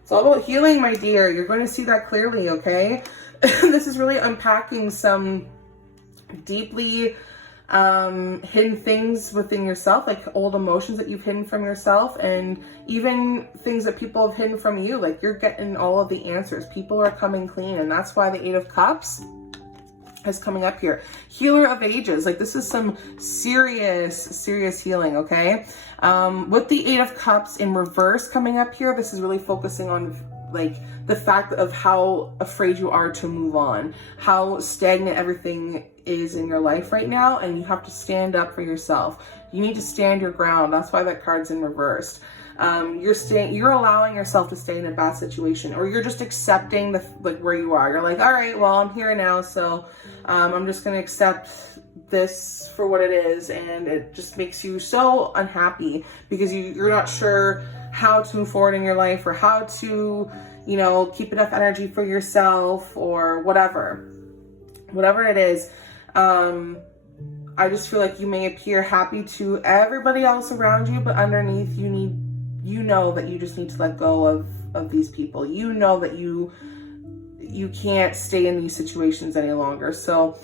it's all about healing, my dear. You're going to see that clearly, okay? This is really unpacking some deeply hidden things within yourself, like old emotions that you've hidden from yourself, and even things that people have hidden from you. Like you're getting all of the answers. People are coming clean, and that's why the Eight of Cups is coming up here. Healer of ages. Like this is some serious healing, okay? With the Eight of Cups in reverse coming up here, this is really focusing on like the fact of how afraid you are to move on, how stagnant everything is in your life right now, and you have to stand up for yourself. You need to stand your ground. That's why that card's in reverse. You're allowing yourself to stay in a bad situation, or you're just accepting where you are. You're like, all right, well, I'm here now, so I'm just gonna accept this for what it is, and it just makes you so unhappy because you're not sure how to move forward in your life, or how to, keep enough energy for yourself, or whatever it is. I just feel like you may appear happy to everybody else around you, but underneath you know that you just need to let go of these people. You know that you can't stay in these situations any longer. So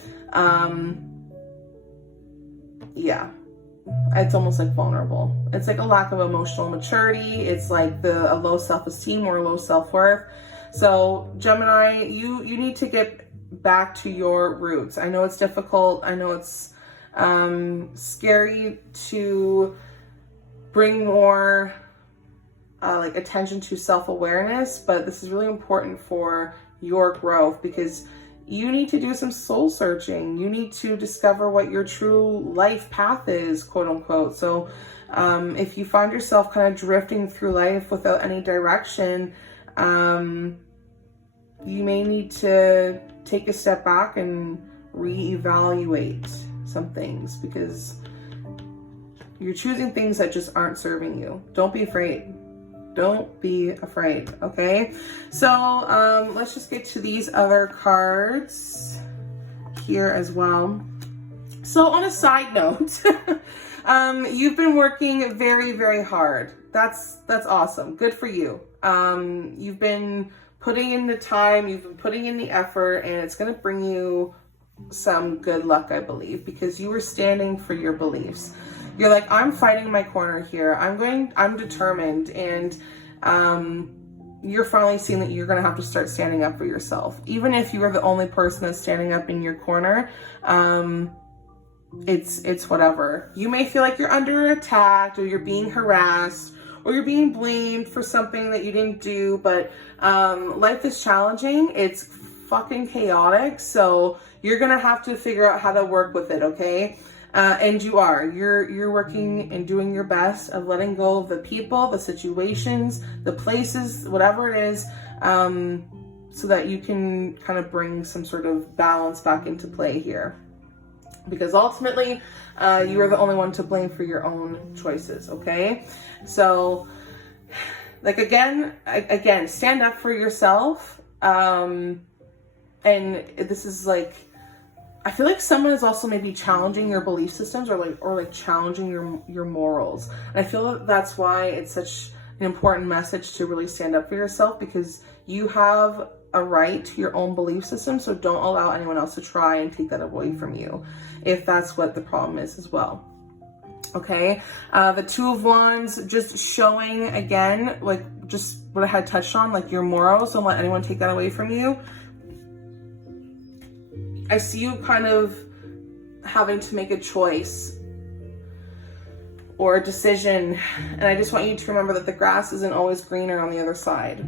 Yeah, it's almost like vulnerable. It's like a lack of emotional maturity. It's like a low self-esteem or low self-worth. So Gemini, you need to get back to your roots. I know it's difficult. I know it's scary to bring more like attention to self-awareness, but this is really important for your growth because you need to do some soul searching. You need to discover what your true life path is, quote unquote. So if you find yourself kind of drifting through life without any direction, you may need to take a step back and reevaluate some things because you're choosing things that just aren't serving you. Don't be afraid. Don't be afraid, okay? So let's just get to these other cards here as well. So on a side note, you've been working very, very hard. That's awesome. Good for you. You've been putting in the time, you've been putting in the effort, and it's going to bring you some good luck, I believe, because you were standing for your beliefs. You're like, I'm fighting my corner here. I'm determined. And you're finally seeing that you're going to have to start standing up for yourself. Even if you are the only person that's standing up in your corner, it's whatever. You may feel like you're under attack or you're being harassed or you're being blamed for something that you didn't do. But life is challenging. It's fucking chaotic. So you're going to have to figure out how to work with it, okay? And you're working and doing your best of letting go of the people, the situations, the places, whatever it is, so that you can kind of bring some sort of balance back into play here. Because ultimately, you are the only one to blame for your own choices, okay? So, like, again, stand up for yourself. And this is like, I feel like someone is also maybe challenging your belief systems or challenging your morals. And I feel that that's why it's such an important message to really stand up for yourself, because you have a right to your own belief system. So don't allow anyone else to try and take that away from you, if that's what the problem is as well. Okay. The Two of Wands, just showing again, like just what I had touched on, like your morals. Don't let anyone take that away from you. I see you kind of having to make a choice or a decision. And I just want you to remember that the grass isn't always greener on the other side.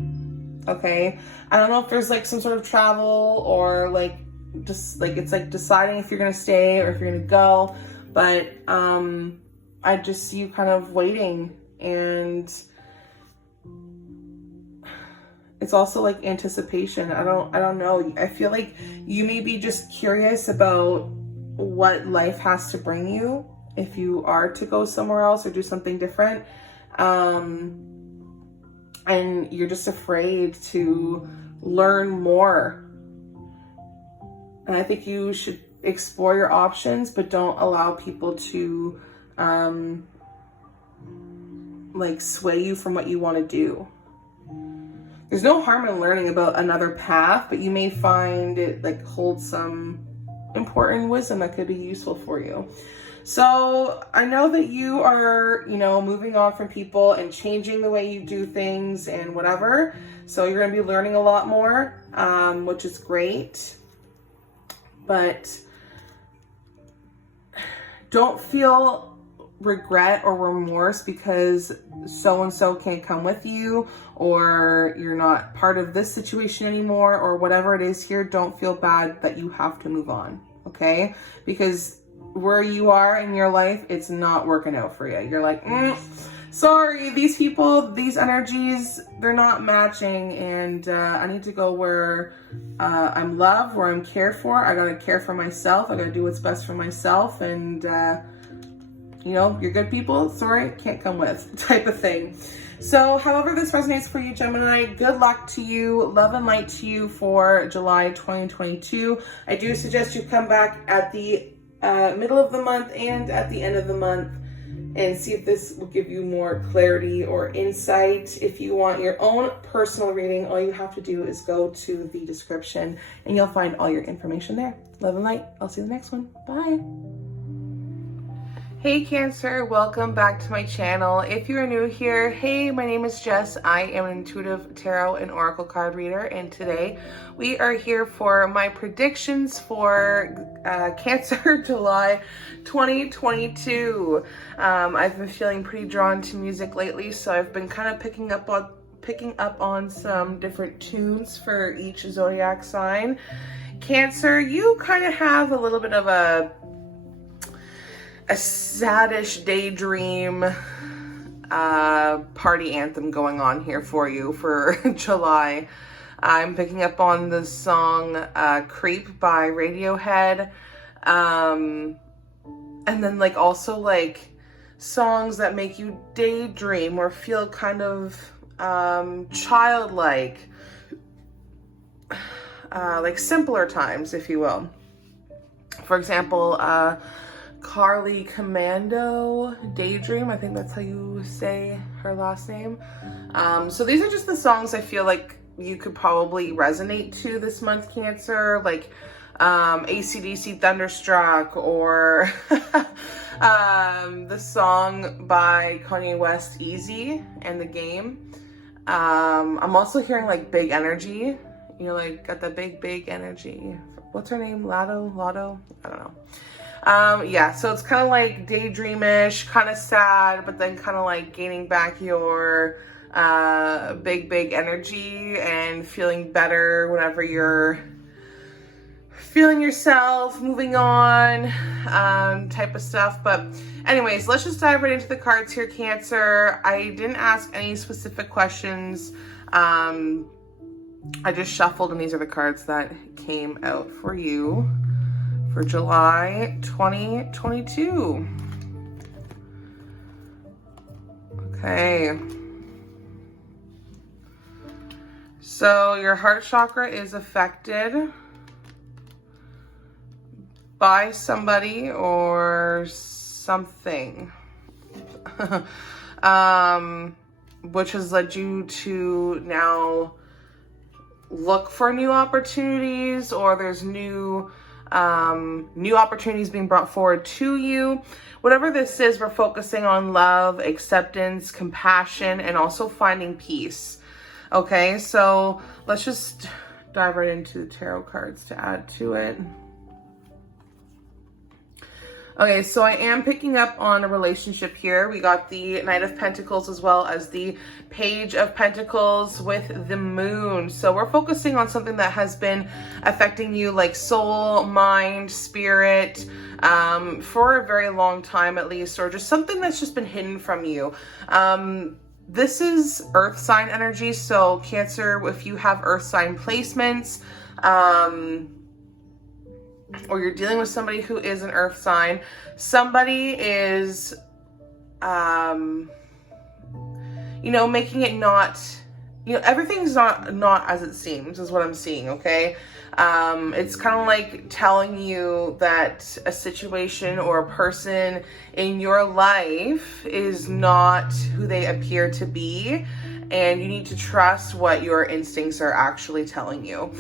Okay. I don't know if there's like some sort of travel or like, just like, it's like deciding if you're going to stay or if you're going to go. But, I just see you kind of waiting, and it's also like anticipation. I don't know. I feel like you may be just curious about what life has to bring you if you are to go somewhere else or do something different. And you're just afraid to learn more. And I think you should explore your options, but don't allow people to like sway you from what you want to do. There's no harm in learning about another path, but you may find it like holds some important wisdom that could be useful for you. So I know that you are, moving on from people and changing the way you do things and whatever. So you're going to be learning a lot more, which is great. But don't feel regret or remorse because so-and-so can't come with you, or you're not part of this situation anymore, or whatever it is here. Don't feel bad that you have to move on, okay? Because where you are in your life, it's not working out for you. You're like, sorry, these people, these energies, they're not matching, and I need to go where I'm loved, where I'm cared for. I gotta care for myself. I gotta do what's best for myself, and you're good people, sorry, can't come with, type of thing. So however this resonates for you, Gemini, good luck to you, love and light to you for July 2022. I do suggest you come back at the middle of the month and at the end of the month and see if this will give you more clarity or insight. If you want your own personal reading, all you have to do is go to the description and you'll find all your information there. Love and light. I'll see you in the next one. Bye. Hey Cancer, welcome back to my channel. If you're new here, hey, my name is Jess. I am an intuitive tarot and oracle card reader, and today we are here for my predictions for Cancer July 2022. I've been feeling pretty drawn to music lately, so I've been kind of picking up on some different tunes for each zodiac sign. Cancer, you kind of have a little bit of a saddish daydream party anthem going on here for you for July. I'm picking up on the song Creep by Radiohead, and then like also like songs that make you daydream or feel kind of childlike, like simpler times, if you will. For example, Carly Commando, Daydream, I think that's how you say her last name. So these are just the songs I feel like you could probably resonate to this month, Cancer, like AC/DC Thunderstruck, or the song by Kanye West, Easy, and The Game. I'm also hearing like big energy, you know, like got that big energy. What's her name? Lotto? I don't know. Yeah, so it's kind of like daydreamish, kind of sad, but then kind of like gaining back your big energy and feeling better whenever you're feeling yourself, moving on, type of stuff. But anyways, let's just dive right into the cards here, Cancer. I didn't ask any specific questions. I just shuffled, and these are the cards that came out for you for July 2022. Okay. So your heart chakra is affected by somebody or something, which has led you to now look for new opportunities, or there's new opportunities being brought forward to you. Whatever this is, we're focusing on love, acceptance, compassion, and also finding peace. Okay, so let's just dive right into the tarot cards to add to it. Okay, so I am picking up on a relationship here. We got the Knight of Pentacles as well as the Page of Pentacles with the Moon. So we're focusing on something that has been affecting you, like soul, mind, spirit, for a very long time at least, or just something that's just been hidden from you. This is earth sign energy. So Cancer, if you have earth sign placements, or you're dealing with somebody who is an earth sign, somebody is, you know, making it not, you know, everything's not as it seems, is what I'm seeing, okay? It's kind of like telling you that a situation or a person in your life is not who they appear to be, and you need to trust what your instincts are actually telling you.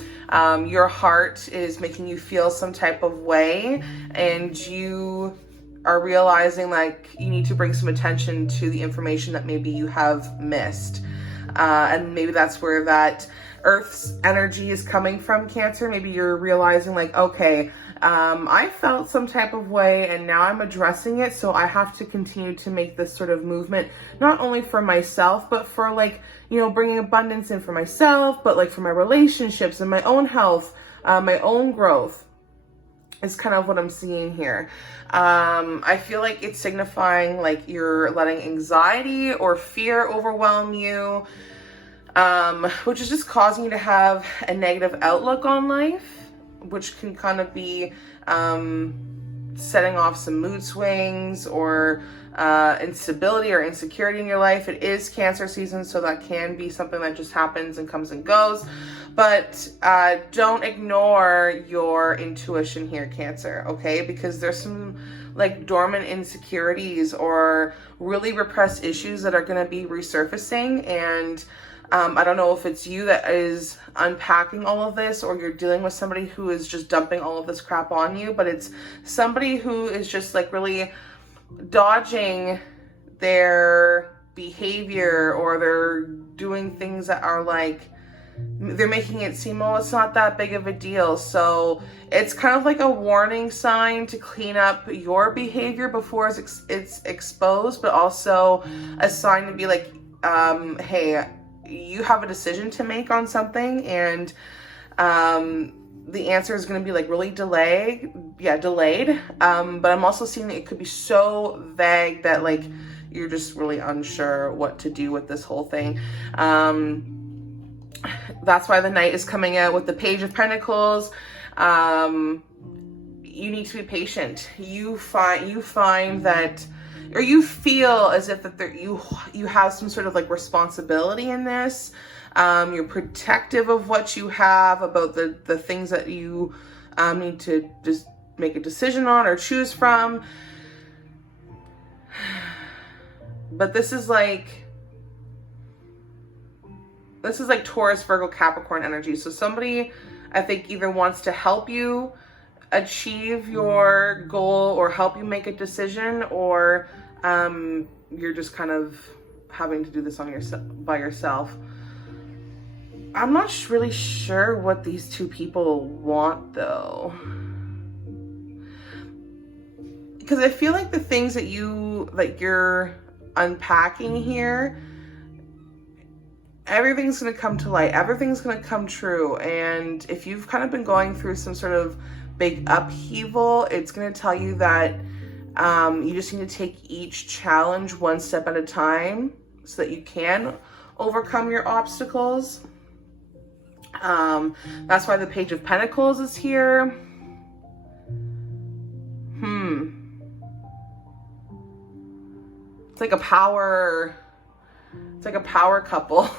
Your heart is making you feel some type of way, and you are realizing like you need to bring some attention to the information that maybe you have missed. And maybe that's where that Earth's energy is coming from, Cancer. Maybe you're realizing like, okay, I felt some type of way and now I'm addressing it. So I have to continue to make this sort of movement, not only for myself, but for like, you know, bringing abundance in for myself, but like for my relationships and my own health, my own growth. Is kind of what I'm seeing here. I feel like it's signifying like you're letting anxiety or fear overwhelm you, which is just causing you to have a negative outlook on life, which can kind of be setting off some mood swings or instability or insecurity in your life. It is Cancer season, so that can be something that just happens and comes and goes. But don't ignore your intuition here, Cancer, okay? Because there's some like dormant insecurities or really repressed issues that are going to be resurfacing. And I don't know if it's you that is unpacking all of this, or you're dealing with somebody who is just dumping all of this crap on you, but it's somebody who is just like really dodging their behavior, or they're doing things that are like, they're making it seem, oh, it's not that big of a deal. So it's kind of like a warning sign to clean up your behavior before it's exposed, but also a sign to be like, hey, you have a decision to make on something, and the answer is going to be like really delayed. But I'm also seeing that it could be so vague that like you're just really unsure what to do with this whole thing. That's why the Knight is coming out with the Page of Pentacles. You need to be patient. You find that, or you feel as if that you have some sort of like responsibility in this. You're protective of what you have, about the things that you need to just make a decision on or choose from. But this is like Taurus, Virgo, Capricorn energy. So somebody, I think, either wants to help you achieve your goal or help you make a decision, or you're just kind of having to do this by yourself. I'm not really sure what these two people want, though, because I feel like the things that you're unpacking here, everything's going to come to light. Everything's going to come true. And if you've kind of been going through some sort of big upheaval, it's going to tell you that you just need to take each challenge one step at a time so that you can overcome your obstacles. That's why the Page of Pentacles is here. It's like a power couple.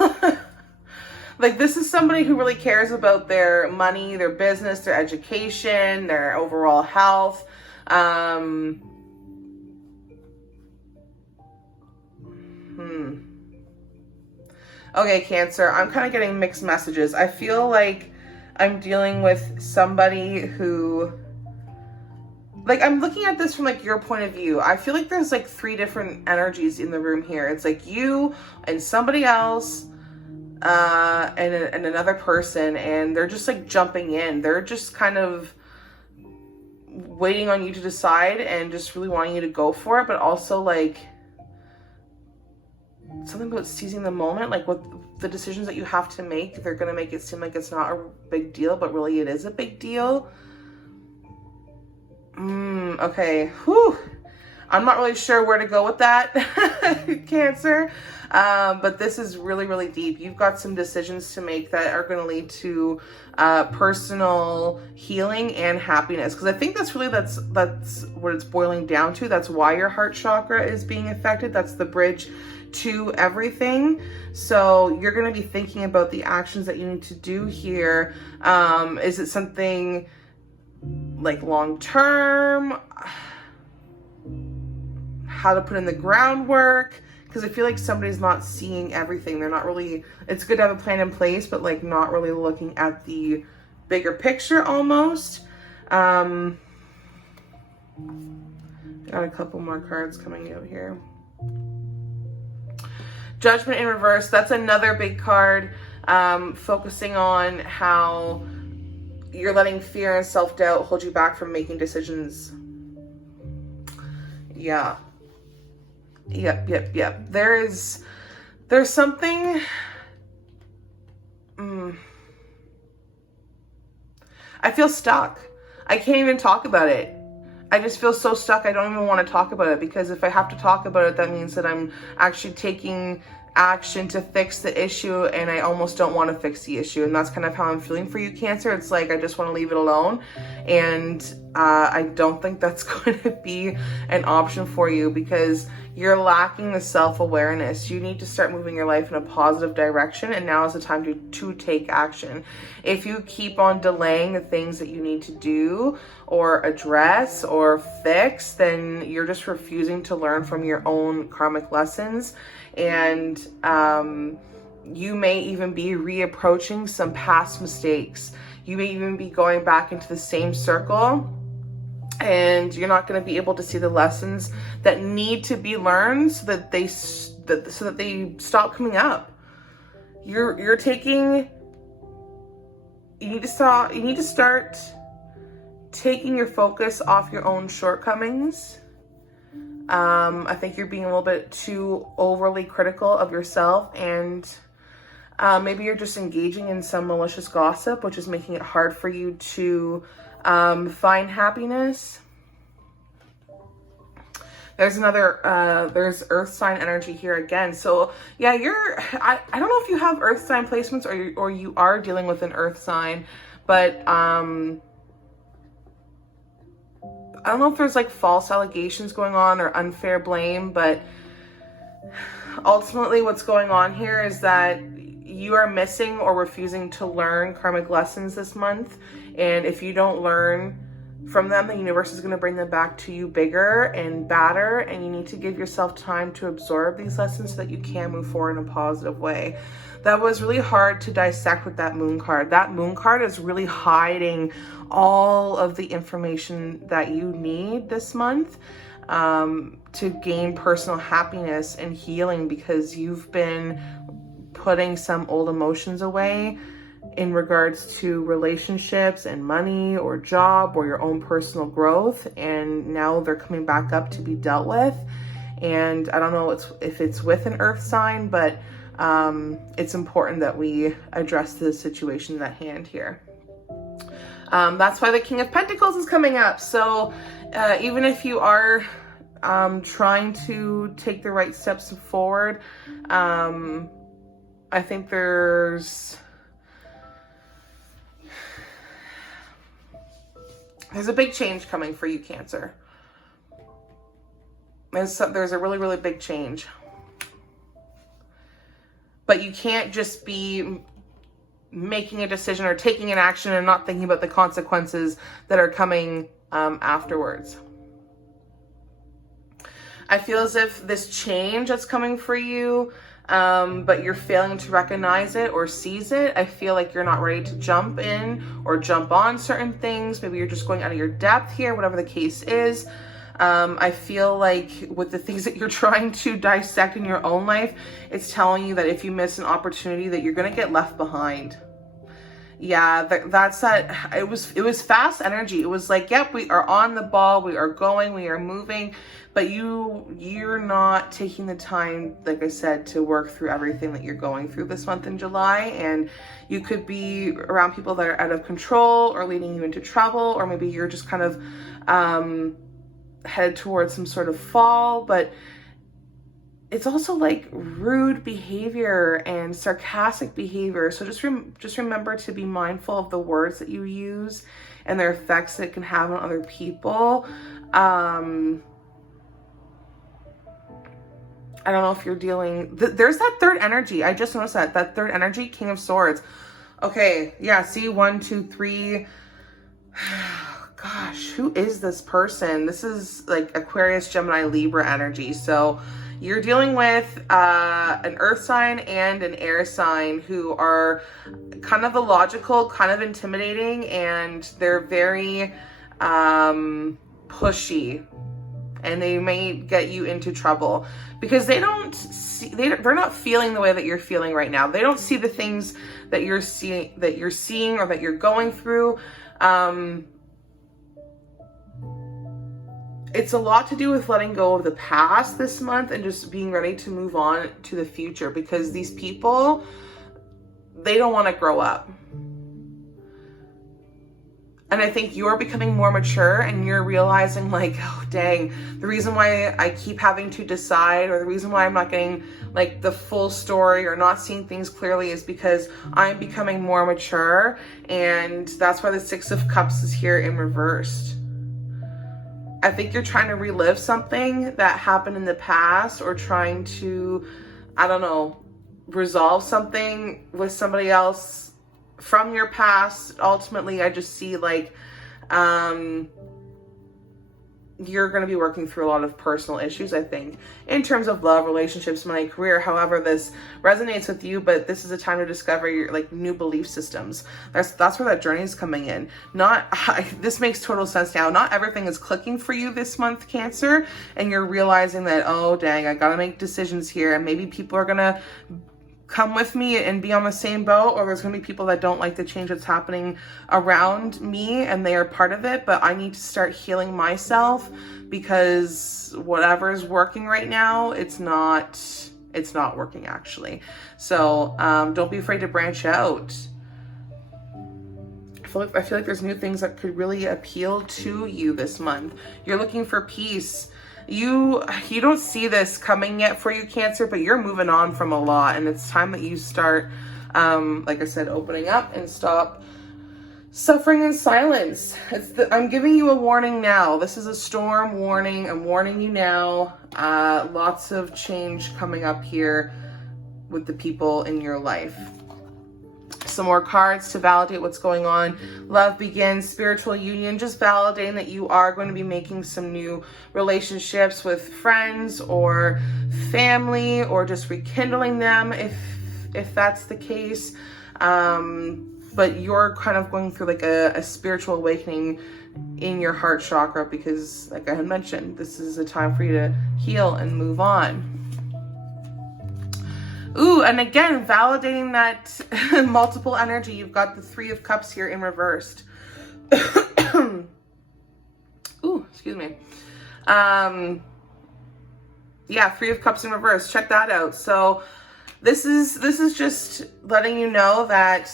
Like, this is somebody who really cares about their money, their business, their education, their overall health. Okay, Cancer, I'm kind of getting mixed messages. I feel like I'm dealing with somebody who, like, I'm looking at this from like your point of view. I feel like there's like 3 different energies in the room here. It's like you and somebody else, and another person, and they're just like jumping in. They're just kind of waiting on you to decide and just really wanting you to go for it, but also like something about seizing the moment. Like, with the decisions that you have to make, they're going to make it seem like it's not a big deal, but really it is a big deal. Okay. Whew. I'm not really sure where to go with that, Cancer. But this is really, really deep. You've got some decisions to make that are going to lead to personal healing and happiness. Because I think that's what it's boiling down to. That's why your heart chakra is being affected. That's the bridge to everything. So you're going to be thinking about the actions that you need to do here. Is it something like long term? How to put in the groundwork? Because I feel like somebody's not seeing everything. They're not really, it's good to have a plan in place, but like not really looking at the bigger picture almost. Got a couple more cards coming out here. Judgment in reverse. That's another big card, focusing on how you're letting fear and self-doubt hold you back from making decisions. Yeah. Yep. There's something. I feel stuck. I can't even talk about it. I just feel so stuck. I don't even want to talk about it, because if I have to talk about it, that means that I'm actually taking action to fix the issue, and I almost don't want to fix the issue. And that's kind of how I'm feeling for you, Cancer. It's like I just want to leave it alone, and I don't think that's going to be an option for you, because You're lacking the self-awareness. You need to start moving your life in a positive direction, and now is the time to take action. If you keep on delaying the things that you need to do or address or fix, then you're just refusing to learn from your own karmic lessons. And you may even be reapproaching some past mistakes. You may even be going back into the same circle, and you're not going to be able to see the lessons that need to be learned so that they stop coming up. You need to start taking your focus off your own shortcomings. I think you're being a little bit too overly critical of yourself, and maybe you're just engaging in some malicious gossip, which is making it hard for you to find happiness. There's there's earth sign energy here again. So yeah, I don't know if you have earth sign placements or you are dealing with an earth sign, but I don't know if there's like false allegations going on or unfair blame, but ultimately what's going on here is that you are missing or refusing to learn karmic lessons this month. And if you don't learn from them, the universe is going to bring them back to you bigger and badder. And you need to give yourself time to absorb these lessons so that you can move forward in a positive way. That was really hard to dissect with that moon card. That moon card is really hiding all of the information that you need this month to gain personal happiness and healing, because you've been putting some old emotions away in regards to relationships and money or job or your own personal growth, and now they're coming back up to be dealt with. And I don't know if it's with an earth sign, but it's important that we address the situation at hand here. That's why the King of Pentacles is coming up. So even if you are trying to take the right steps forward, I think there's a big change coming for you, Cancer. There's a really, really big change. But you can't just be making a decision or taking an action and not thinking about the consequences that are coming afterwards. I feel as if this change that's coming for you, but you're failing to recognize it or seize it. I feel like you're not ready to jump in or jump on certain things. Maybe you're just going out of your depth here, whatever the case is. I feel like with the things that you're trying to dissect in your own life, it's telling you that if you miss an opportunity that you're going to get left behind. Yeah, that's that. It was fast energy. It was like, yep, we are on the ball. We are going, we are moving, but you're not taking the time, like I said, to work through everything that you're going through this month in July. And you could be around people that are out of control or leading you into trouble, or maybe you're just kind of, headed towards some sort of fall. But it's also like rude behavior and sarcastic behavior. So just remember to be mindful of the words that you use and their effects that it can have on other people. I don't know if you're dealing, there's that third energy. I just noticed that third energy, King of Swords. Okay, yeah, see, 1, 2, 3. Gosh, who is this person? This is like Aquarius, Gemini, Libra energy. So you're dealing with an earth sign and an air sign who are kind of illogical, kind of intimidating, and they're very pushy, and they may get you into trouble because they're not feeling the way that you're feeling right now. They don't see the things that you're seeing or that you're going through. It's a lot to do with letting go of the past this month and just being ready to move on to the future, because these people, they don't want to grow up. And I think you're becoming more mature and you're realizing like, oh dang, the reason why I keep having to decide, or the reason why I'm not getting like the full story or not seeing things clearly, is because I'm becoming more mature. And that's why the Six of Cups is here in reversed. I think you're trying to relive something that happened in the past, or trying to, I don't know, resolve something with somebody else from your past. Ultimately, I just see like, you're going to be working through a lot of personal issues, I think, in terms of love, relationships, money, career. However, this resonates with you, but this is a time to discover your like new belief systems. That's where that journey is coming in. This makes total sense now. Not everything is clicking for you this month, Cancer, and you're realizing that, oh dang, I got to make decisions here, and maybe people are going to come with me and be on the same boat, or there's going to be people that don't like the change that's happening around me and they are part of it, but I need to start healing myself, because whatever is working right now, it's not working actually. So don't be afraid to branch out. I feel like there's new things that could really appeal to you this month. You're looking for peace. You don't see this coming yet for you, Cancer, but you're moving on from a lot, and it's time that you start, like I said, opening up and stop suffering in silence. I'm giving you a warning now. This is a storm warning. I'm warning you now. Lots of change coming up here with the people in your life. Some more cards to validate what's going on. Love begins, spiritual union, just validating that you are going to be making some new relationships with friends or family, or just rekindling them if that's the case. But you're kind of going through like a spiritual awakening in your heart chakra, because like I had mentioned, this is a time for you to heal and move on. Ooh, and again, validating that multiple energy. You've got the Three of Cups here in reversed. Ooh, excuse me. Yeah, Three of Cups in reverse. Check that out. So this is just letting you know that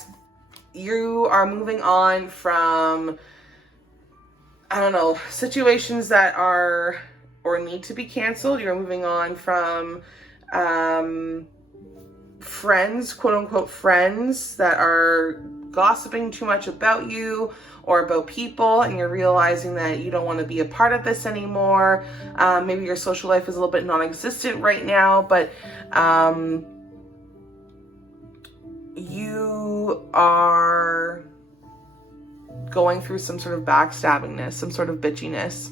you are moving on from, I don't know, situations that are or need to be canceled. You're moving on from friends, quote unquote friends, that are gossiping too much about you or about people, and you're realizing that you don't want to be a part of this anymore. Maybe your social life is a little bit non-existent right now, but you are going through some sort of backstabbingness, some sort of bitchiness.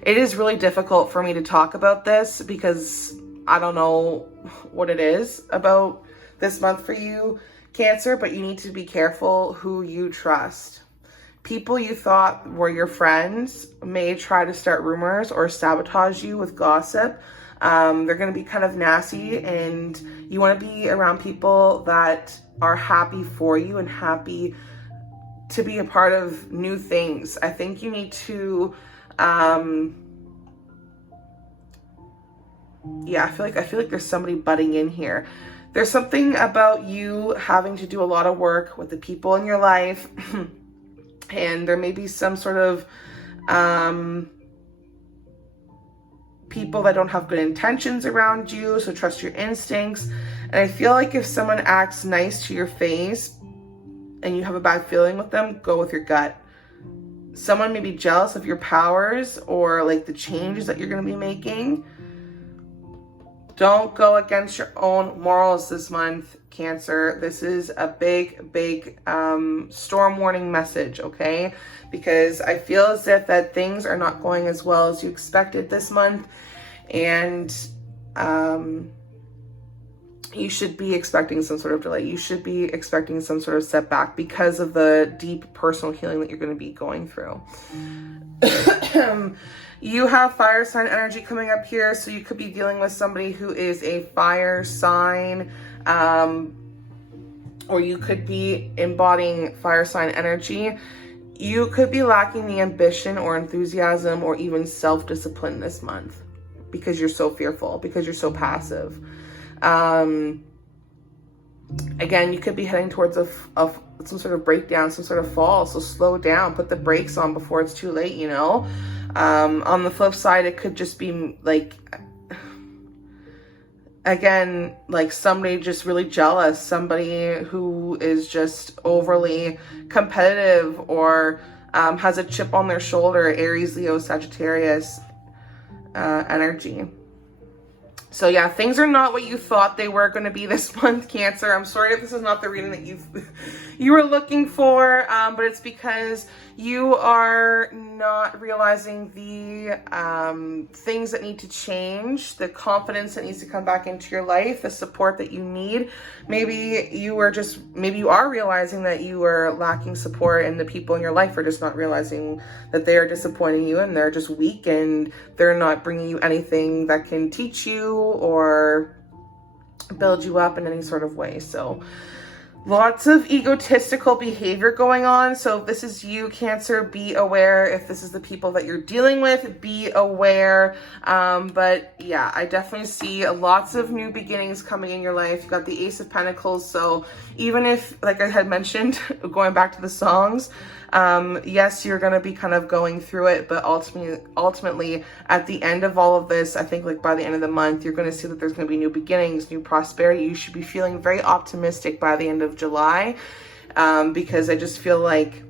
It is really difficult for me to talk about this because I don't know what it is about this month for you, Cancer, but you need to be careful who you trust. People you thought were your friends may try to start rumors or sabotage you with gossip. They're going to be kind of nasty, and you want to be around people that are happy for you and happy to be a part of new things. I think you need to, yeah, I feel like there's somebody butting in here. There's something about you having to do a lot of work with the people in your life, and there may be some sort of people that don't have good intentions around you, so trust your instincts. And I feel like if someone acts nice to your face and you have a bad feeling with them, go with your gut. Someone may be jealous of your powers or like the changes that you're going to be making. Don't go against your own morals this month, Cancer. This is a big storm warning message, okay? Because I feel as if that things are not going as well as you expected this month, and you should be expecting some sort of delay. You should be expecting some sort of setback because of the deep personal healing that you're going to be going through. You have fire sign energy coming up here, so you could be dealing with somebody who is a fire sign, or you could be embodying fire sign energy. You could be lacking the ambition or enthusiasm or even self-discipline this month because you're so fearful, because you're so passive. Again, you could be heading towards some sort of breakdown, some sort of fall. So slow down, put the brakes on before it's too late, you know? On the flip side, it could just be like, again, like somebody just really jealous, somebody who is just overly competitive or has a chip on their shoulder, Aries, Leo, Sagittarius energy. So yeah, things are not what you thought they were going to be this month, Cancer. I'm sorry if this is not the reading that you were looking for, but it's because you are not realizing the things that need to change, the confidence that needs to come back into your life, the support that you need. Maybe you are realizing that you are lacking support, and the people in your life are just not realizing that they are disappointing you, and they're just weak, and they're not bringing you anything that can teach you or build you up in any sort of way. So lots of egotistical behavior going on. So if this is you, Cancer, be aware. If this is the people that you're dealing with, be aware. But yeah, I definitely see lots of new beginnings coming in your life. You got the Ace of Pentacles. So even if, like I had mentioned, going back to the songs, yes, you're going to be kind of going through it, but ultimately at the end of all of this, I think like by the end of the month, you're going to see that there's going to be new beginnings, new prosperity. You should be feeling very optimistic by the end of July, because I just feel like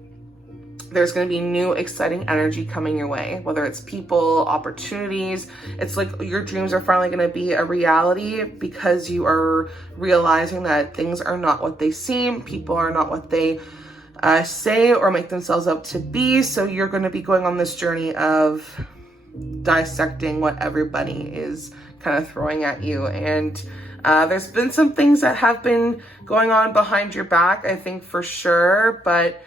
there's going to be new exciting energy coming your way, whether it's people, opportunities. It's like your dreams are finally going to be a reality because you are realizing that things are not what they seem. People are not what they say or make themselves up to be. So you're going to be going on this journey of dissecting what everybody is kind of throwing at you. And there's been some things that have been going on behind your back, I think, for sure. But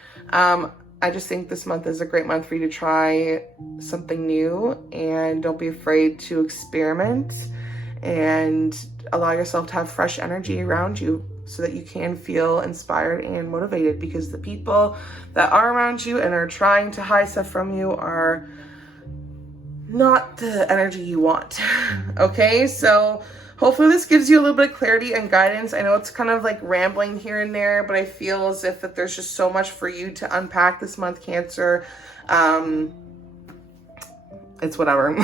I just think this month is a great month for you to try something new, and don't be afraid to experiment and allow yourself to have fresh energy around you, so that you can feel inspired and motivated, because the people that are around you and are trying to hide stuff from you are not the energy you want. Okay, so hopefully this gives you a little bit of clarity and guidance. I know it's kind of like rambling here and there, but I feel as if that there's just so much for you to unpack this month, Cancer. It's whatever.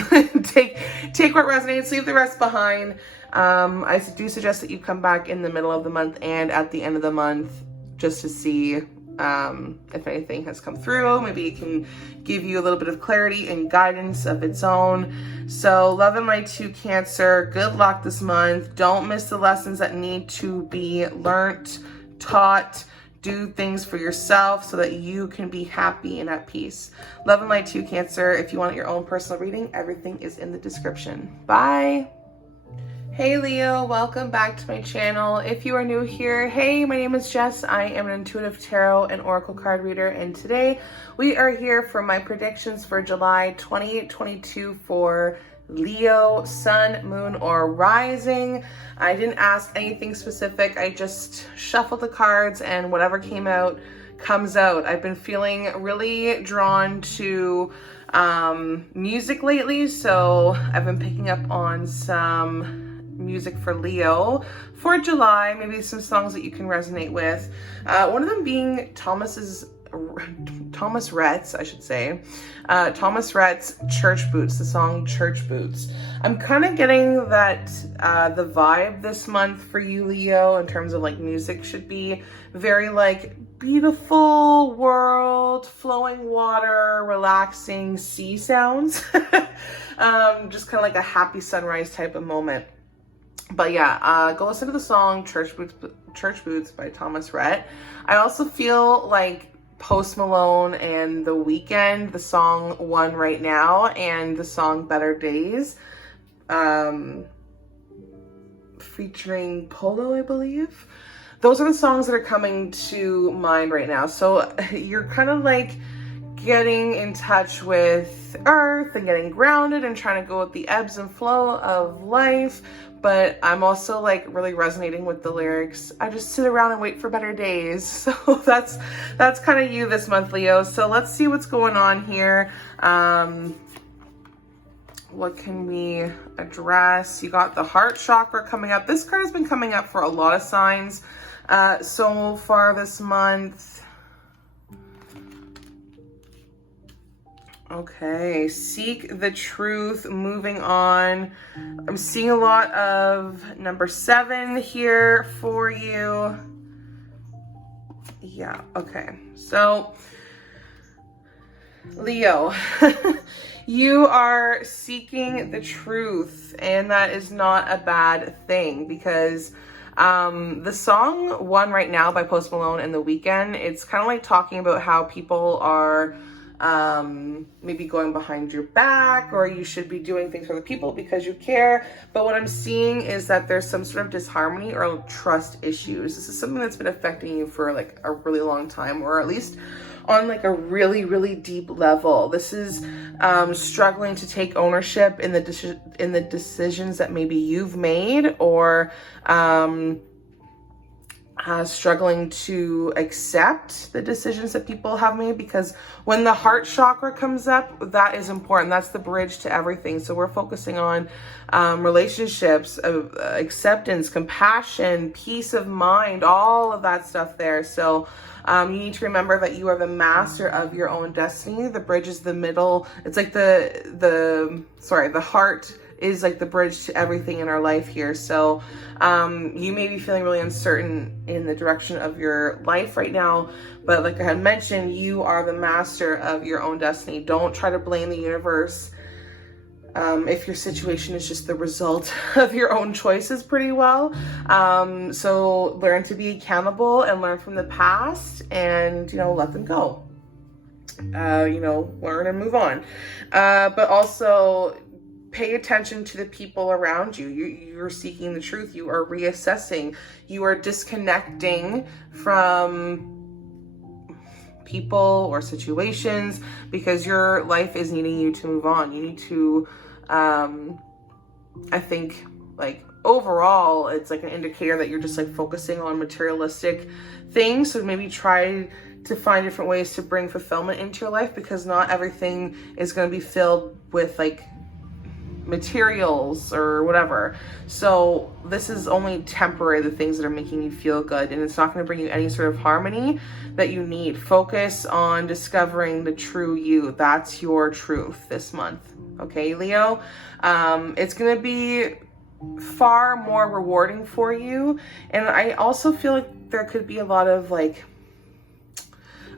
Take what resonates, leave the rest behind. I do suggest that you come back in the middle of the month and at the end of the month, just to see if anything has come through. Maybe it can give you a little bit of clarity and guidance of its own. So love and light to Cancer. Good luck this month. Don't miss the lessons that need to be learnt, taught. Do things for yourself so that you can be happy and at peace. Love and light to Cancer. If you want your own personal reading, everything is in the description. Bye. Hey Leo, welcome back to my channel. If you are new here, hey, my name is Jess. I am an intuitive tarot and oracle card reader, and today we are here for my predictions for July 2022 for Leo, sun, moon, or rising. I didn't ask anything specific. I just shuffled the cards, and whatever came out comes out. I've been feeling really drawn to music lately, so I've been picking up on some music for Leo for July, maybe some songs that you can resonate with. One of them being Thomas Rhett's, I should say. Thomas Rhett's Church Boots, the song Church Boots. I'm kind of getting that the vibe this month for you, Leo, in terms of like music should be very like beautiful world, flowing water, relaxing sea sounds. Just kind of like a happy sunrise type of moment. But yeah, go listen to the song Church Boots by Thomas Rhett. I also feel like Post Malone and The Weeknd, the song One Right Now, and the song Better Days, featuring Polo, I believe. Those are the songs that are coming to mind right now. So you're kind of like getting in touch with earth and getting grounded and trying to go with the ebbs and flow of life. But I'm also like really resonating with the lyrics. I just sit around and wait for better days. So that's kind of you this month, Leo. So let's see what's going on here. What can we address? You got the heart chakra coming up. This card has been coming up for a lot of signs so far this month. Okay, seek the truth, moving on. I'm seeing a lot of number 7 here for you. Yeah, okay. So Leo, you are seeking the truth, and that is not a bad thing, because the song One Right Now by Post Malone and The Weeknd, it's kind of like talking about how people are maybe going behind your back, or you should be doing things for the people because you care. But what I'm seeing is that there's some sort of disharmony or trust issues. This is something that's been affecting you for like a really long time, or at least on like a really, really deep level. This is struggling to take ownership in the decisions that maybe you've made, or struggling to accept the decisions that people have made, because when the heart chakra comes up, that is important. That's the bridge to everything. So we're focusing on relationships, acceptance, compassion, peace of mind, all of that stuff there. So you need to remember that you are the master of your own destiny. The bridge is the middle. It's like the heart is like the bridge to everything in our life here. So you may be feeling really uncertain in the direction of your life right now, but like I had mentioned, you are the master of your own destiny. Don't try to blame the universe if your situation is just the result of your own choices pretty well. So learn to be accountable and learn from the past, and, let them go. Learn and move on. But also pay attention to the people around you. You're seeking the truth. You are reassessing. You are disconnecting from people or situations because your life is needing you to move on. You need to, I think, like, overall, it's like an indicator that you're just like focusing on materialistic things. So maybe try to find different ways to bring fulfillment into your life, because not everything is going to be filled with like materials or whatever. So this is only temporary, the things that are making you feel good, and it's not going to bring you any sort of harmony that you need. Focus on discovering the true you. That's your truth this month. Okay, Leo? It's going to be far more rewarding for you. And I also feel like there could be a lot of like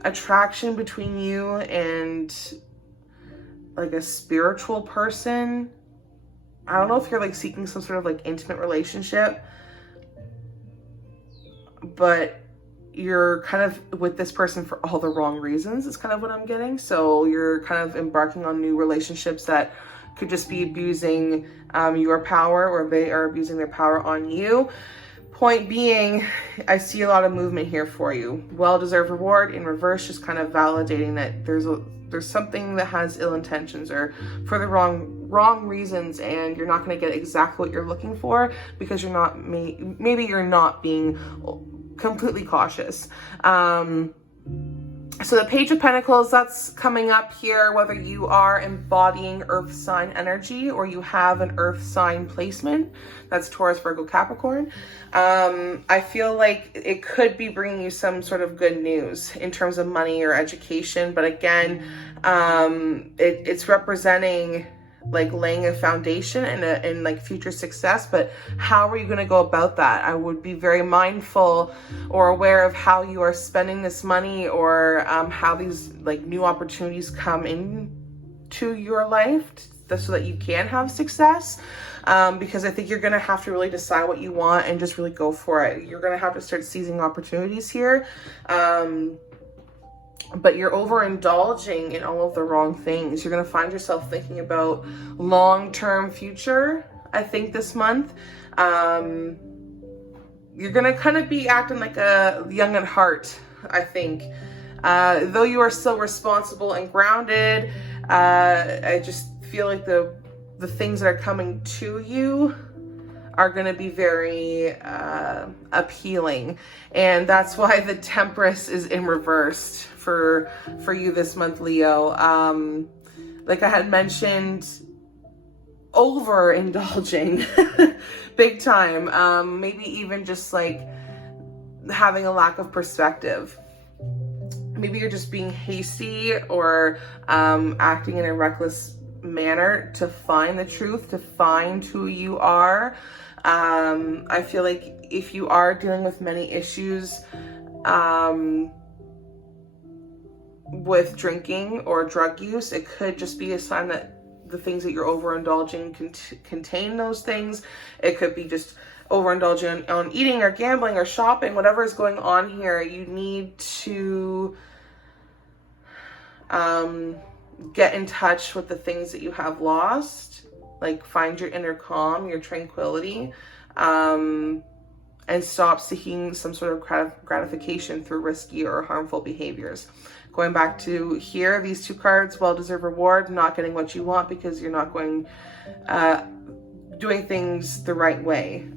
attraction between you and like a spiritual person. I don't know if you're like seeking some sort of like intimate relationship, but you're kind of with this person for all the wrong reasons is kind of what I'm getting. So you're kind of embarking on new relationships that could just be abusing your power, or they are abusing their power on you. Point being, I see a lot of movement here for you. Well-deserved reward in reverse, just kind of validating that there's something that has ill intentions or for the wrong reasons, and you're not going to get exactly what you're looking for because you're not, maybe you're not being completely cautious. So the Page of Pentacles, that's coming up here, whether you are embodying earth sign energy or you have an earth sign placement. That's Taurus, Virgo, Capricorn. I feel like it could be bringing you some sort of good news in terms of money or education. But again, it's representing like laying a foundation and like future success. But how are you going to go about that? I would be very mindful or aware of how you are spending this money, or how these like new opportunities come into your life so that you can have success. Because I think you're going to have to really decide what you want and just really go for it. You're going to have to start seizing opportunities here. But you're overindulging in all of the wrong things. You're going to find yourself thinking about long-term future, I think, this month. You're going to kind of be acting like a young at heart, I think. Though you are still responsible and grounded, I just feel like the things that are coming to you are going to be very appealing. And that's why the Temperance is in reversed for you this month, Leo. Like I had mentioned, overindulging big time. Maybe even just like having a lack of perspective. Maybe you're just being hasty or acting in a reckless manner to find the truth, to find who you are. I feel like if you are dealing with many issues, with drinking or drug use. It could just be a sign that the things that you're overindulging contain those things. It could be just overindulging on eating or gambling or shopping, whatever is going on here. You need to get in touch with the things that you have lost, like find your inner calm, your tranquility, and stop seeking some sort of gratification through risky or harmful behaviors. Going back to here, these two cards, well-deserved reward, not getting what you want because you're not doing things the right way.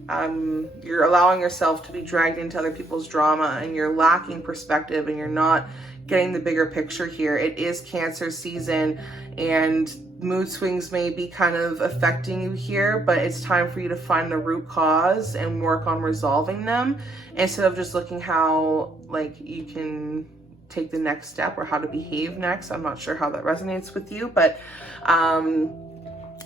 You're allowing yourself to be dragged into other people's drama, and you're lacking perspective, and you're not getting the bigger picture here. It is Cancer season, and mood swings may be kind of affecting you here, but it's time for you to find the root cause and work on resolving them instead of just looking how like you can take the next step or how to behave next. I'm not sure how that resonates with you, but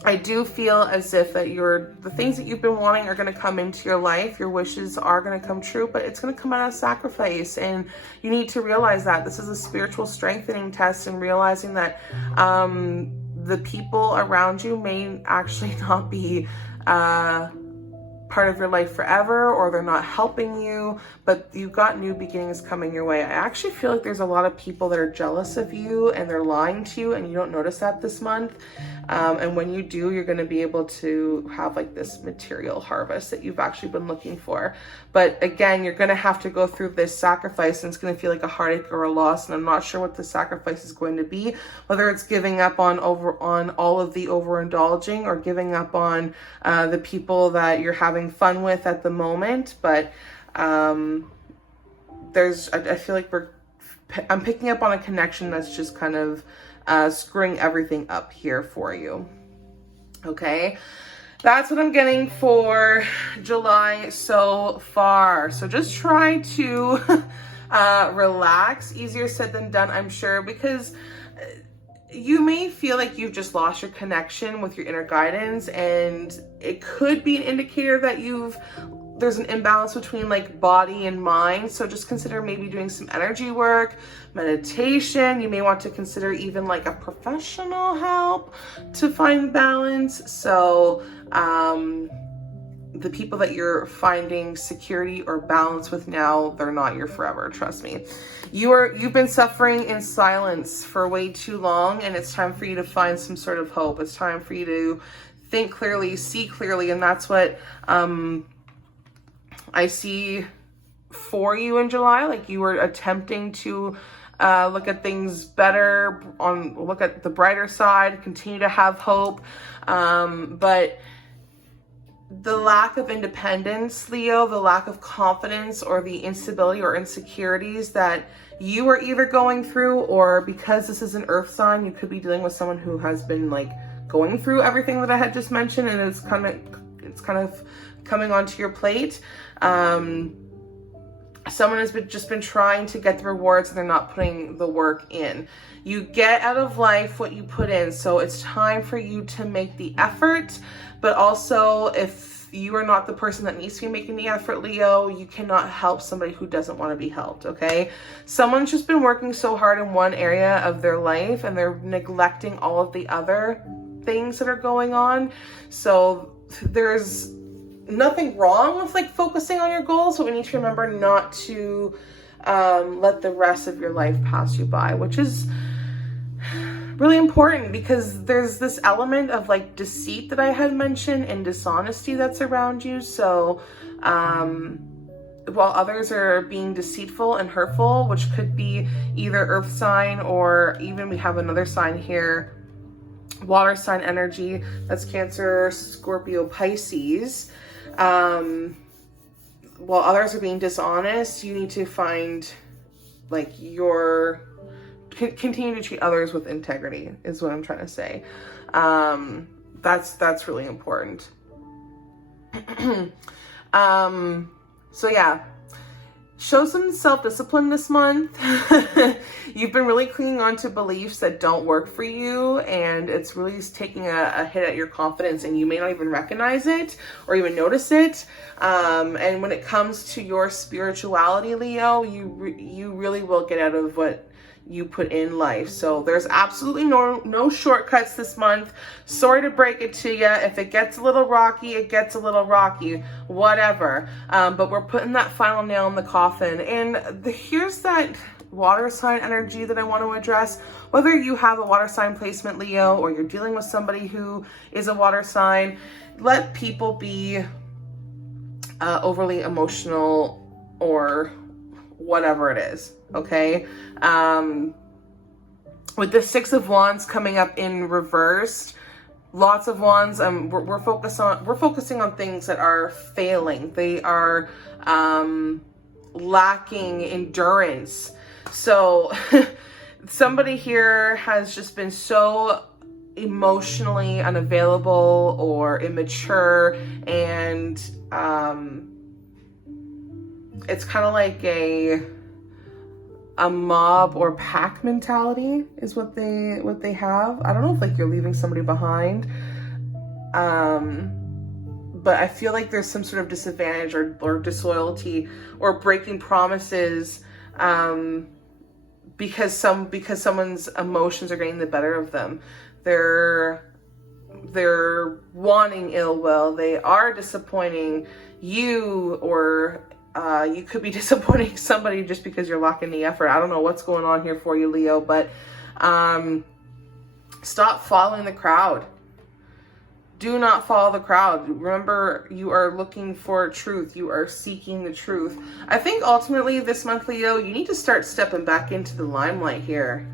I do feel as if that the things that you've been wanting are going to come into your life. Your wishes are going to come true, but it's going to come out of sacrifice. And you need to realize that this is a spiritual strengthening test, and realizing that the people around you may actually not be part of your life forever, or they're not helping you, but you've got new beginnings coming your way. I actually feel like there's a lot of people that are jealous of you, and they're lying to you, and you don't notice that this month. And when you do, you're going to be able to have like this material harvest that you've actually been looking for. But again, you're going to have to go through this sacrifice, and it's going to feel like a heartache or a loss. And I'm not sure what the sacrifice is going to be, whether it's giving up on all of the overindulging, or giving up on the people that you're having fun with at the moment. But I feel like I'm picking up on a connection that's just kind of screwing everything up here for you. Okay, that's what I'm getting for July so far. So just try to relax. Easier said than done, I'm sure, because you may feel like you've just lost your connection with your inner guidance, and it could be an indicator that there's an imbalance between like body and mind. So just consider maybe doing some energy work, meditation. You may want to consider even like a professional help to find balance. So the people that you're finding security or balance with now, they're not your forever, trust me. You've been suffering in silence for way too long, and it's time for you to find some sort of hope. It's time for you to think clearly, see clearly, and that's what I see for you in July. Like, you were attempting to look at things better, look at the brighter side, continue to have hope, but the lack of independence, Leo, the lack of confidence, or the instability or insecurities that you are either going through, or because this is an earth sign, you could be dealing with someone who has been like going through everything that I had just mentioned, and it's kind of coming onto your plate. Someone has just been trying to get the rewards, and they're not putting the work in. You get out of life what you put in, so it's time for you to make the effort. But also, if you are not the person that needs to be making the effort, Leo, you cannot help somebody who doesn't want to be helped, okay? Someone's just been working so hard in one area of their life, and they're neglecting all of the other things that are going on. So there's nothing wrong with like focusing on your goals, but we need to remember not to let the rest of your life pass you by, which is really important, because there's this element of like deceit that I had mentioned, and dishonesty that's around you. So while others are being deceitful and hurtful, which could be either earth sign, or even we have another sign here, water sign energy, that's Cancer, Scorpio, Pisces. While others are being dishonest, you need to find like continue to treat others with integrity, is what I'm trying to say. That's really important. So yeah, show some self-discipline this month. You've been really clinging on to beliefs that don't work for you, and it's really taking a hit at your confidence, and you may not even recognize it or even notice it. And when it comes to your spirituality, Leo, you really will get out of what you put in life. So there's absolutely no shortcuts this month. Sorry to break it to you. If it gets a little rocky, it gets a little rocky, whatever. But we're putting that final nail in the coffin. And here's that water sign energy that I want to address. Whether you have a water sign placement, Leo, or you're dealing with somebody who is a water sign, let people be overly emotional or whatever it is, okay? With the Six of Wands coming up in reversed, lots of wands, we're focusing on things that are failing. They are lacking endurance. So somebody here has just been so emotionally unavailable or immature, and it's kind of like a mob or pack mentality is what they have. I don't know if like you're leaving somebody behind, but I feel like there's some sort of disadvantage or disloyalty or breaking promises because someone's emotions are getting the better of them. They're wanting ill will. They are disappointing you, or you could be disappointing somebody just because you're lacking the effort. I don't know what's going on here for you, Leo, but stop following the crowd. Do not follow the crowd. Remember, you are looking for truth. You are seeking the truth. I think ultimately this month, Leo, you need to start stepping back into the limelight here.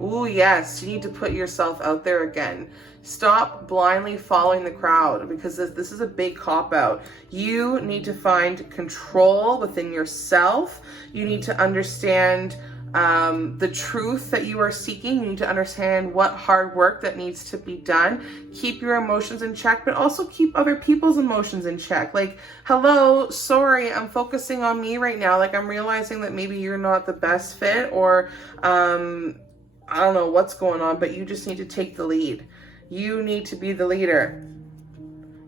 Ooh, yes, you need to put yourself out there again. Stop blindly following the crowd, because this is a big cop-out. You need to find control within yourself. You need to understand the truth that you are seeking. You need to understand what hard work that needs to be done. Keep your emotions in check, but also keep other people's emotions in check. Like, hello, sorry, I'm focusing on me right now. Like, I'm realizing that maybe you're not the best fit, or I don't know what's going on, but you just need to take the lead. You need to be the leader.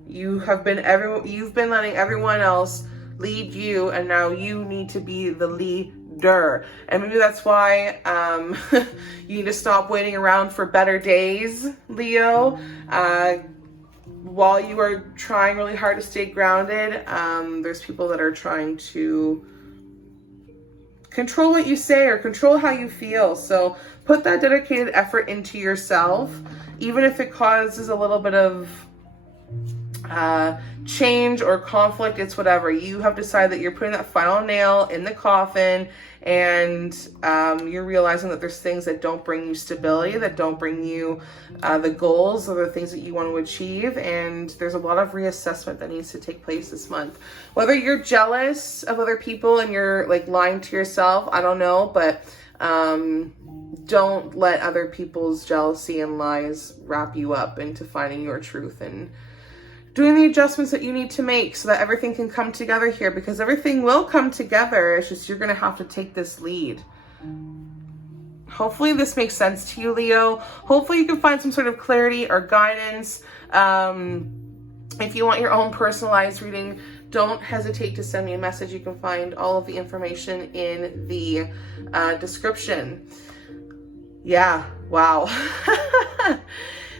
You've been letting everyone else lead you, and now you need to be the leader. And maybe that's why you need to stop waiting around for better days, Leo. While you are trying really hard to stay grounded, there's people that are trying to control what you say or control how you feel. So put that dedicated effort into yourself, even if it causes a little bit of change or conflict. It's whatever. You have decided that you're putting that final nail in the coffin, and you're realizing that there's things that don't bring you stability, that don't bring you the goals or the things that you want to achieve, and there's a lot of reassessment that needs to take place this month. Whether you're jealous of other people and you're like lying to yourself, I don't know, but don't let other people's jealousy and lies wrap you up into finding your truth and doing the adjustments that you need to make so that everything can come together here, because everything will come together. It's just you're going to have to take this lead. Hopefully this makes sense to you, Leo. Hopefully you can find some sort of clarity or guidance. If you want your own personalized reading, don't hesitate to send me a message. You can find all of the information in the description. Yeah, wow.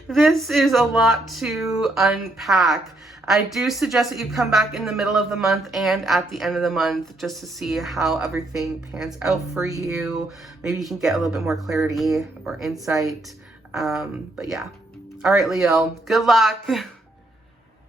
This is a lot to unpack. I do suggest that you come back in the middle of the month and at the end of the month just to see how everything pans out for you. Maybe you can get a little bit more clarity or insight. But yeah. All right, Leo, good luck.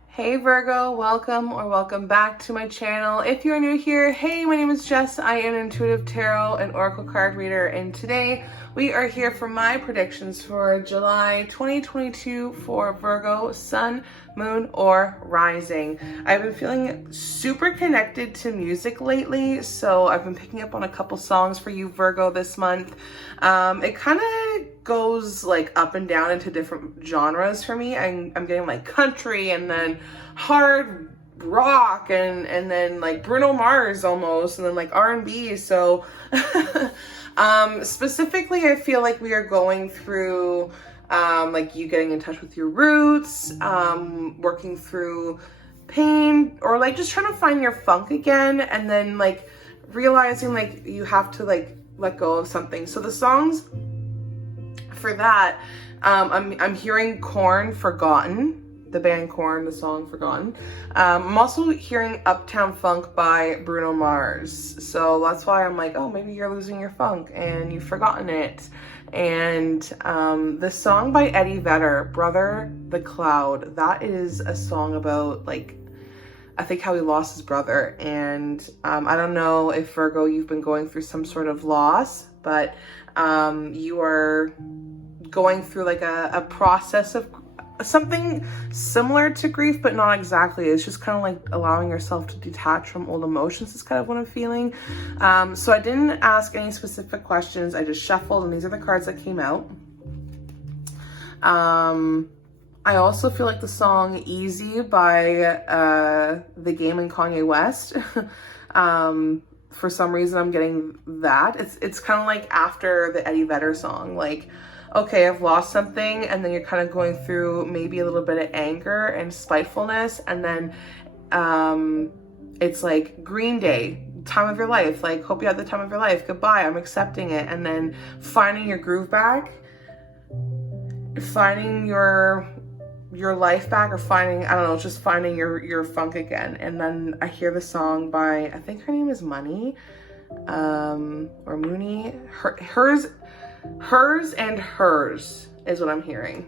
Hey Virgo, welcome back to my channel. If you're new here, hey, my name is Jess. I am an intuitive tarot and oracle card reader, and today we are here for my predictions for July 2022 for Virgo, Sun, Moon, or Rising. I've been feeling super connected to music lately, so I've been picking up on a couple songs for you, Virgo, this month. It kind of goes like up and down into different genres for me. I'm getting like country, and then hard rock, and then like Bruno Mars almost, and then like R&B. So specifically, I feel like we are going through like you getting in touch with your roots, working through pain, or like just trying to find your funk again, and then like realizing like you have to like let go of something. So the songs for that, I'm hearing Korn, Forgotten, the band Korn, the song Forgotten. I'm also hearing Uptown Funk by Bruno Mars. So that's why I'm like, oh, maybe you're losing your funk and you've forgotten it. And the song by Eddie Vedder, Brother the Cloud, that is a song about, like, I think how he lost his brother. And I don't know if, Virgo, you've been going through some sort of loss, but you are going through like a process of something similar to grief, but not exactly. It's just kind of like allowing yourself to detach from old emotions is kind of what I'm feeling. So I didn't ask any specific questions. I just shuffled, and these are the cards that came out. I also feel like the song Easy by The Game and Kanye West. For some reason I'm getting that. It's kind of like after the Eddie Vedder song, like, okay, I've lost something, and then you're kind of going through maybe a little bit of anger and spitefulness, and then it's like Green Day, time of your life, like, hope you had the time of your life, goodbye, I'm accepting it, and then finding your groove back, finding your life back, or finding, I don't know, just finding your funk again. And then I hear the song by, I think her name is Money, or Mooney, Hers and Hers is what I'm hearing.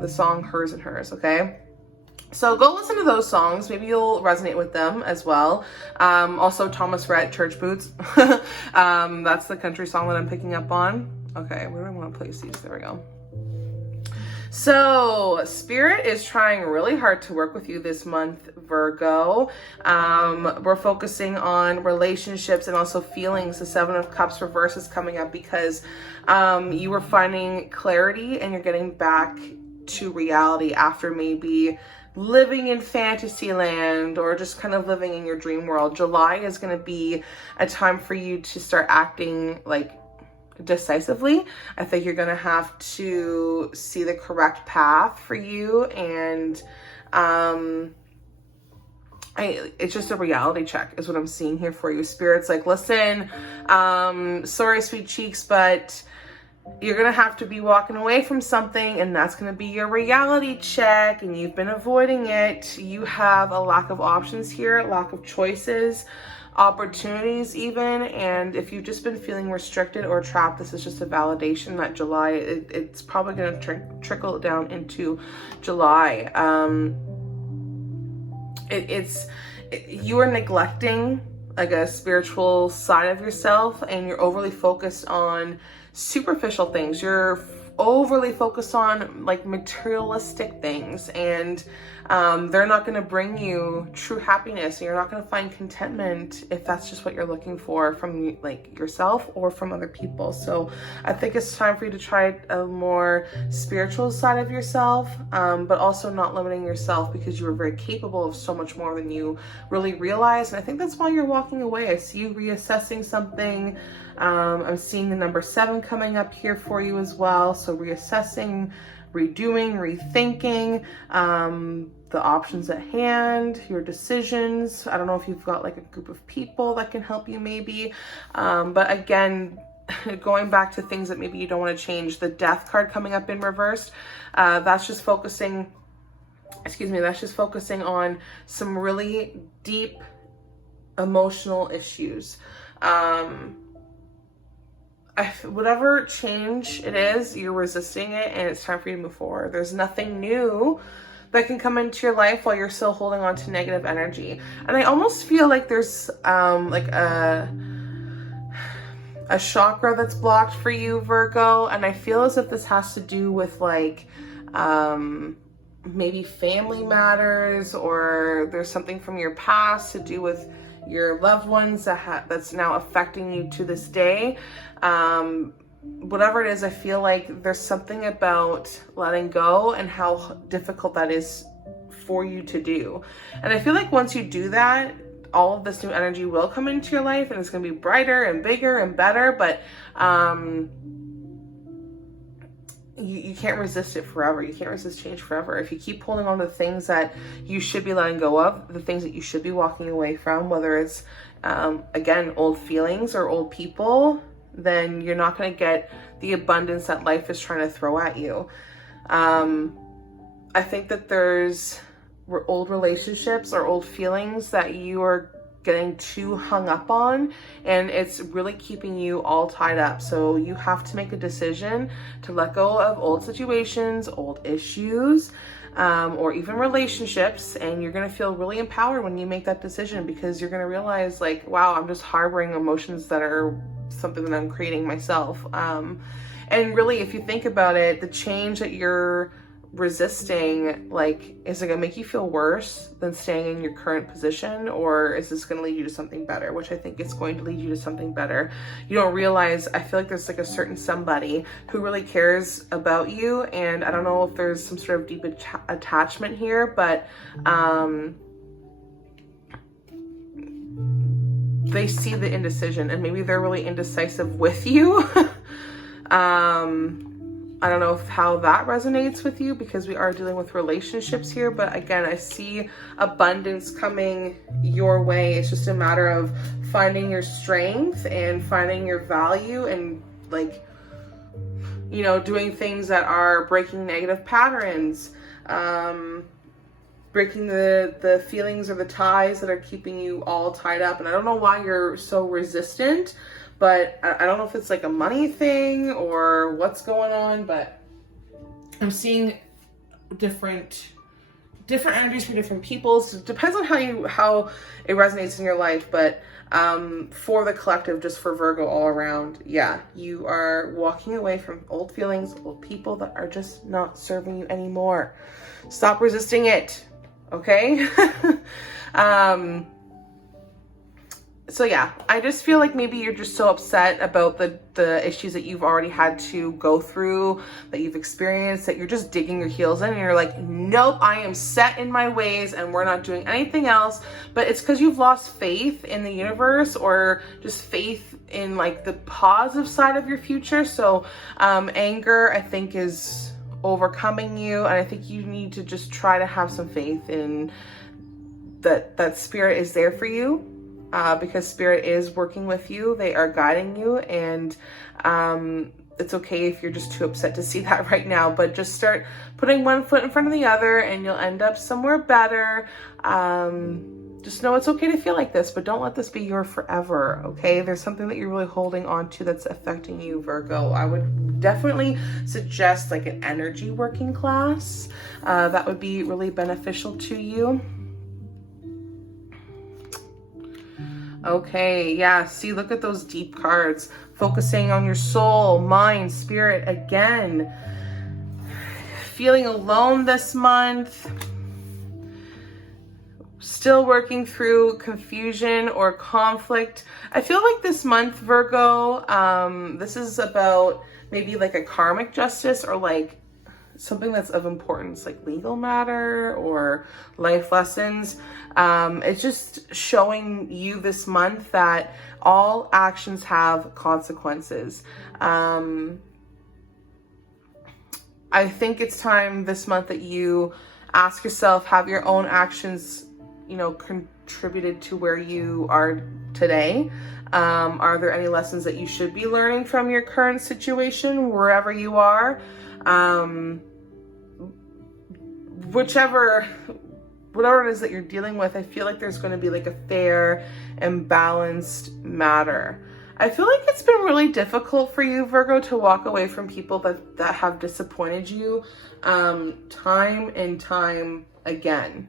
The song Hers and Hers, okay? So go listen to those songs. Maybe you'll resonate with them as well. Also Thomas Rhett, Church Boots. That's the country song that I'm picking up on. Okay, where do I want to place these? There we go. So Spirit is trying really hard to work with you this month, Virgo. We're focusing on relationships and also feelings. The Seven of Cups reverse is coming up because you were finding clarity and you're getting back to reality after maybe living in fantasy land or just kind of living in your dream world. July is going to be a time for you to start acting like decisively. I think you're gonna have to see the correct path for you, and it's just a reality check is what I'm seeing here for you. Spirit's like, listen, sorry sweet cheeks, but you're gonna have to be walking away from something, and that's gonna be your reality check, and you've been avoiding it. You have a lack of options here, lack of choices, opportunities even, and if you've just been feeling restricted or trapped, this is just a validation that July, it's probably going to trickle down into July. You are neglecting like a spiritual side of yourself, and you're overly focused on superficial things. You're overly focused on like materialistic things, and they're not going to bring you true happiness, and you're not going to find contentment if that's just what you're looking for from like yourself or from other people. So I think it's time for you to try a more spiritual side of yourself, but also not limiting yourself, because you are very capable of so much more than you really realize. And I think that's why you're walking away. I see you reassessing something. I'm seeing the number 7 coming up here for you as well. So reassessing, redoing, rethinking, the options at hand, your decisions. I don't know if you've got like a group of people that can help you maybe. But again, going back to things that maybe you don't want to change, the Death card coming up in reverse, that's just focusing on some really deep emotional issues. Whatever change it is, you're resisting it, and it's time for you to move forward. There's nothing new that can come into your life while you're still holding on to negative energy. And I almost feel like there's like a chakra that's blocked for you, Virgo, and I feel as if this has to do with like maybe family matters, or there's something from your past to do with your loved ones that's now affecting you to this day. Whatever it is, I feel like there's something about letting go and how difficult that is for you to do. And I feel like once you do that, all of this new energy will come into your life, and it's going to be brighter and bigger and better, but you can't resist it forever. You can't resist change forever. If you keep holding on to the things that you should be letting go of, the things that you should be walking away from, whether it's, again, old feelings or old people, then you're not going to get the abundance that life is trying to throw at you. I think that there's old relationships or old feelings that you are getting too hung up on, and it's really keeping you all tied up. So you have to make a decision to let go of old situations, old issues, or even relationships, and you're going to feel really empowered when you make that decision, because you're going to realize like, wow, I'm just harboring emotions that are something that I'm creating myself. And really, if you think about it, the change that you're resisting, like, is it gonna make you feel worse than staying in your current position, or is this gonna lead you to something better? Which I think it's going to lead you to something better. You don't realize, I feel like there's like a certain somebody who really cares about you, and I don't know if there's some sort of deep attachment here, but they see the indecision, and maybe they're really indecisive with you. I don't know how that resonates with you, because we are dealing with relationships here. But again, I see abundance coming your way. It's just a matter of finding your strength and finding your value, and like, you know, doing things that are breaking negative patterns, breaking the feelings or the ties that are keeping you all tied up. And I don't know why you're so resistant, but I don't know if it's like a money thing or what's going on, but I'm seeing different energies from different people. So it depends on how it resonates in your life. But for the collective, just for Virgo all around, yeah, you are walking away from old feelings, old people that are just not serving you anymore. Stop resisting it, okay? So yeah, I just feel like maybe you're just so upset about the issues that you've already had to go through, that you've experienced, that you're just digging your heels in, and you're like, nope, I am set in my ways and we're not doing anything else. But it's because you've lost faith in the universe, or just faith in like the positive side of your future. So anger, I think, is overcoming you, and I think you need to just try to have some faith in that spirit is there for you. Because spirit is working with you, they are guiding you, and it's okay if you're just too upset to see that right now, but just start putting one foot in front of the other and you'll end up somewhere better. Just know it's okay to feel like this, but don't let this be your forever, okay? There's something that you're really holding on to that's affecting you, Virgo. I would definitely suggest like an energy working class. That would be really beneficial to you. Okay, yeah, see, look at those deep cards. Focusing on your soul, mind, spirit again. Feeling alone this month. Still working through confusion or conflict. I feel like this month, Virgo, this is about maybe like a karmic justice, or like something that's of importance, like legal matter or life lessons. It's just showing you this month that all actions have consequences. I think it's time this month that you ask yourself, have your own actions, you know, contributed to where you are today? Are there any lessons that you should be learning from your current situation, wherever you are? Whatever it is that you're dealing with, I feel like there's going to be like a fair and balanced matter. I feel like it's been really difficult for you, Virgo, to walk away from people that have disappointed you time and time again.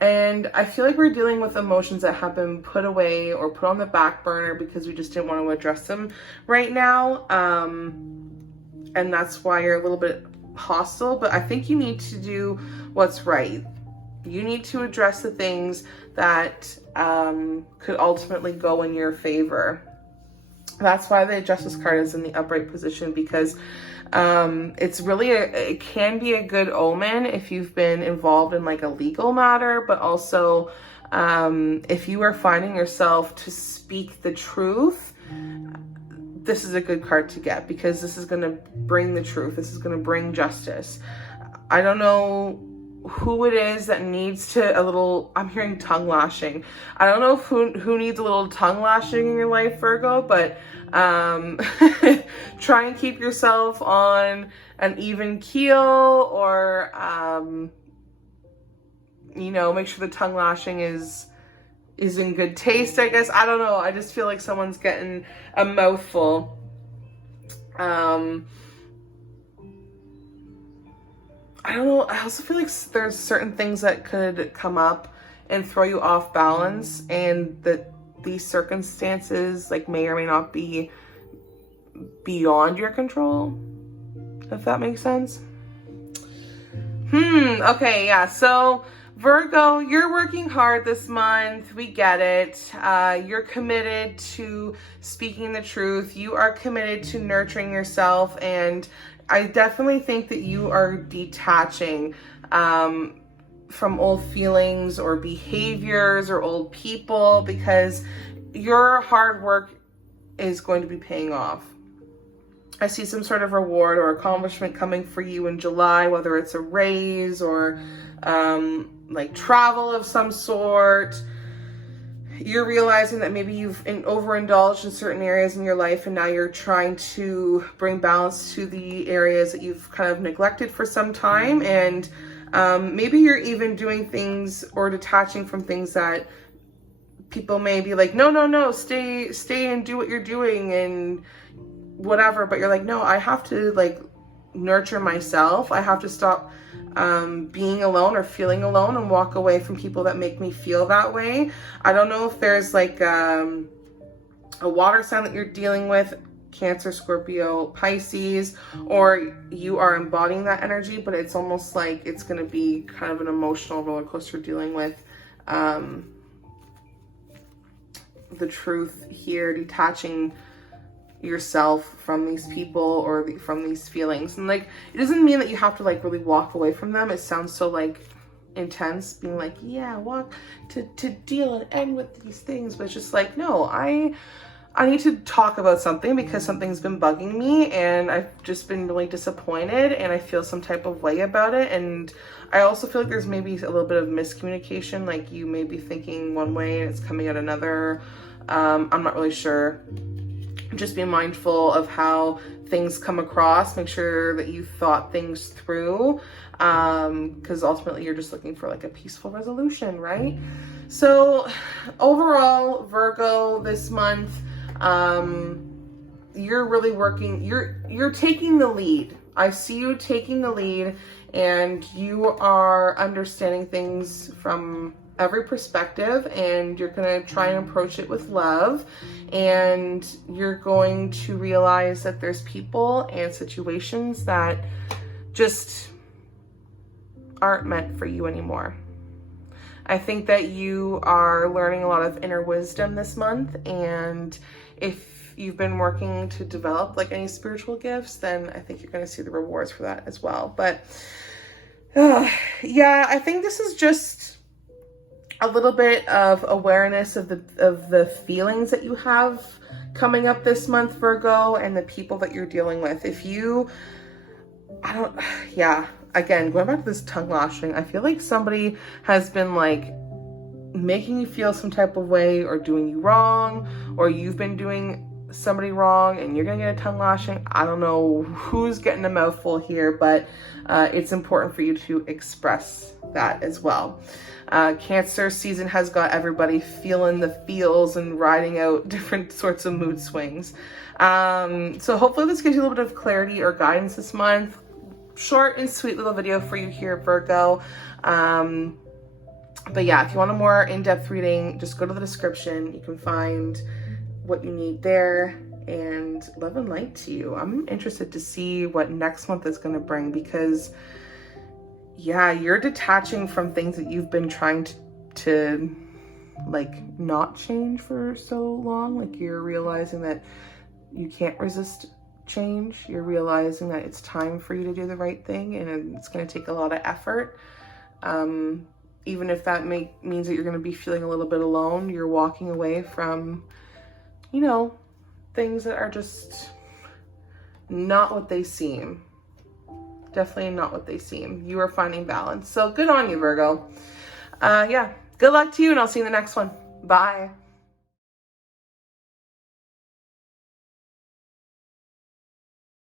And I feel like we're dealing with emotions that have been put away or put on the back burner because we just didn't want to address them right now. And that's why you're a little bit hostile, but I think you need to do what's right. You need to address the things that could ultimately go in your favor. That's why the Justice card is in the upright position, because it's really it can be a good omen if you've been involved in like a legal matter, but also if you are finding yourself to speak the truth, this is a good card to get, because this is going to bring the truth. This is going to bring justice. I don't know who it is that needs to I'm hearing tongue lashing. I don't know who needs a little tongue lashing in your life, Virgo, but try and keep yourself on an even keel, or make sure the tongue lashing is in good taste, I guess. I don't know. I just feel like someone's getting a mouthful. I don't know. I also feel like there's certain things that could come up and throw you off balance, and that these circumstances like may or may not be beyond your control, if that makes sense. Okay, yeah. So Virgo, you're working hard this month. We get it. You're committed to speaking the truth. You are committed to nurturing yourself, and I definitely think that you are detaching from old feelings or behaviors or old people, because your hard work is going to be paying off. I see some sort of reward or accomplishment coming for you in July, whether it's a raise or like travel of some sort. You're realizing that maybe you've overindulged in certain areas in your life, and now you're trying to bring balance to the areas that you've kind of neglected for some time. And maybe you're even doing things or detaching from things that people may be like, no, stay and do what you're doing and whatever. But you're like, no, I have to like nurture myself. I have to stop being alone or feeling alone and walk away from people that make me feel that way. I don't know if there's like a water sign that you're dealing with, Cancer, Scorpio, Pisces, or you are embodying that energy, but it's almost like it's going to be kind of an emotional roller coaster dealing with the truth here, detaching yourself from these people or from these feelings. And like, it doesn't mean that you have to like really walk away from them. It sounds so like intense, being like, yeah, walk to deal and end with these things. But it's just like, no, I need to talk about something because something's been bugging me, and I've just been really disappointed, and I feel some type of way about it. And I also feel like there's maybe a little bit of miscommunication, like you may be thinking one way and it's coming out another. I'm not really sure. Just be mindful of how things come across. Make sure that you thought things through, because ultimately you're just looking for like a peaceful resolution, right? So overall, Virgo, this month, you're really working, you're taking the lead. I see you taking the lead, and you are understanding things from every perspective, and you're going to try and approach it with love, and you're going to realize that there's people and situations that just aren't meant for you anymore. I think that you are learning a lot of inner wisdom this month, and if you've been working to develop like any spiritual gifts, then I think you're going to see the rewards for that as well. But yeah, I think this is just a little bit of awareness of the feelings that you have coming up this month, Virgo, and the people that you're dealing with. Again, going back to this tongue lashing, I feel like somebody has been like making you feel some type of way or doing you wrong, or you've been doing somebody wrong and you're gonna get a tongue lashing. I don't know who's getting a mouthful here, but it's important for you to express that as well. Cancer season has got everybody feeling the feels and riding out different sorts of mood swings. So hopefully this gives you a little bit of clarity or guidance this month. Short and sweet little video for you here, Virgo. But yeah, if you want a more in-depth reading, just go to the description. You can find what you need there, and love and light to you. I'm interested to see what next month is going to bring, because yeah, you're detaching from things that you've been trying to like not change for so long. Like, you're realizing that you can't resist change. You're realizing that it's time for you to do the right thing, and it's going to take a lot of effort. Even if that means that you're going to be feeling a little bit alone, you're walking away from, you know, things that are just not what they seem. definitely not what they seem. You are finding balance. So good on you, Virgo. Yeah, good luck to you, and I'll see you in the next one. Bye.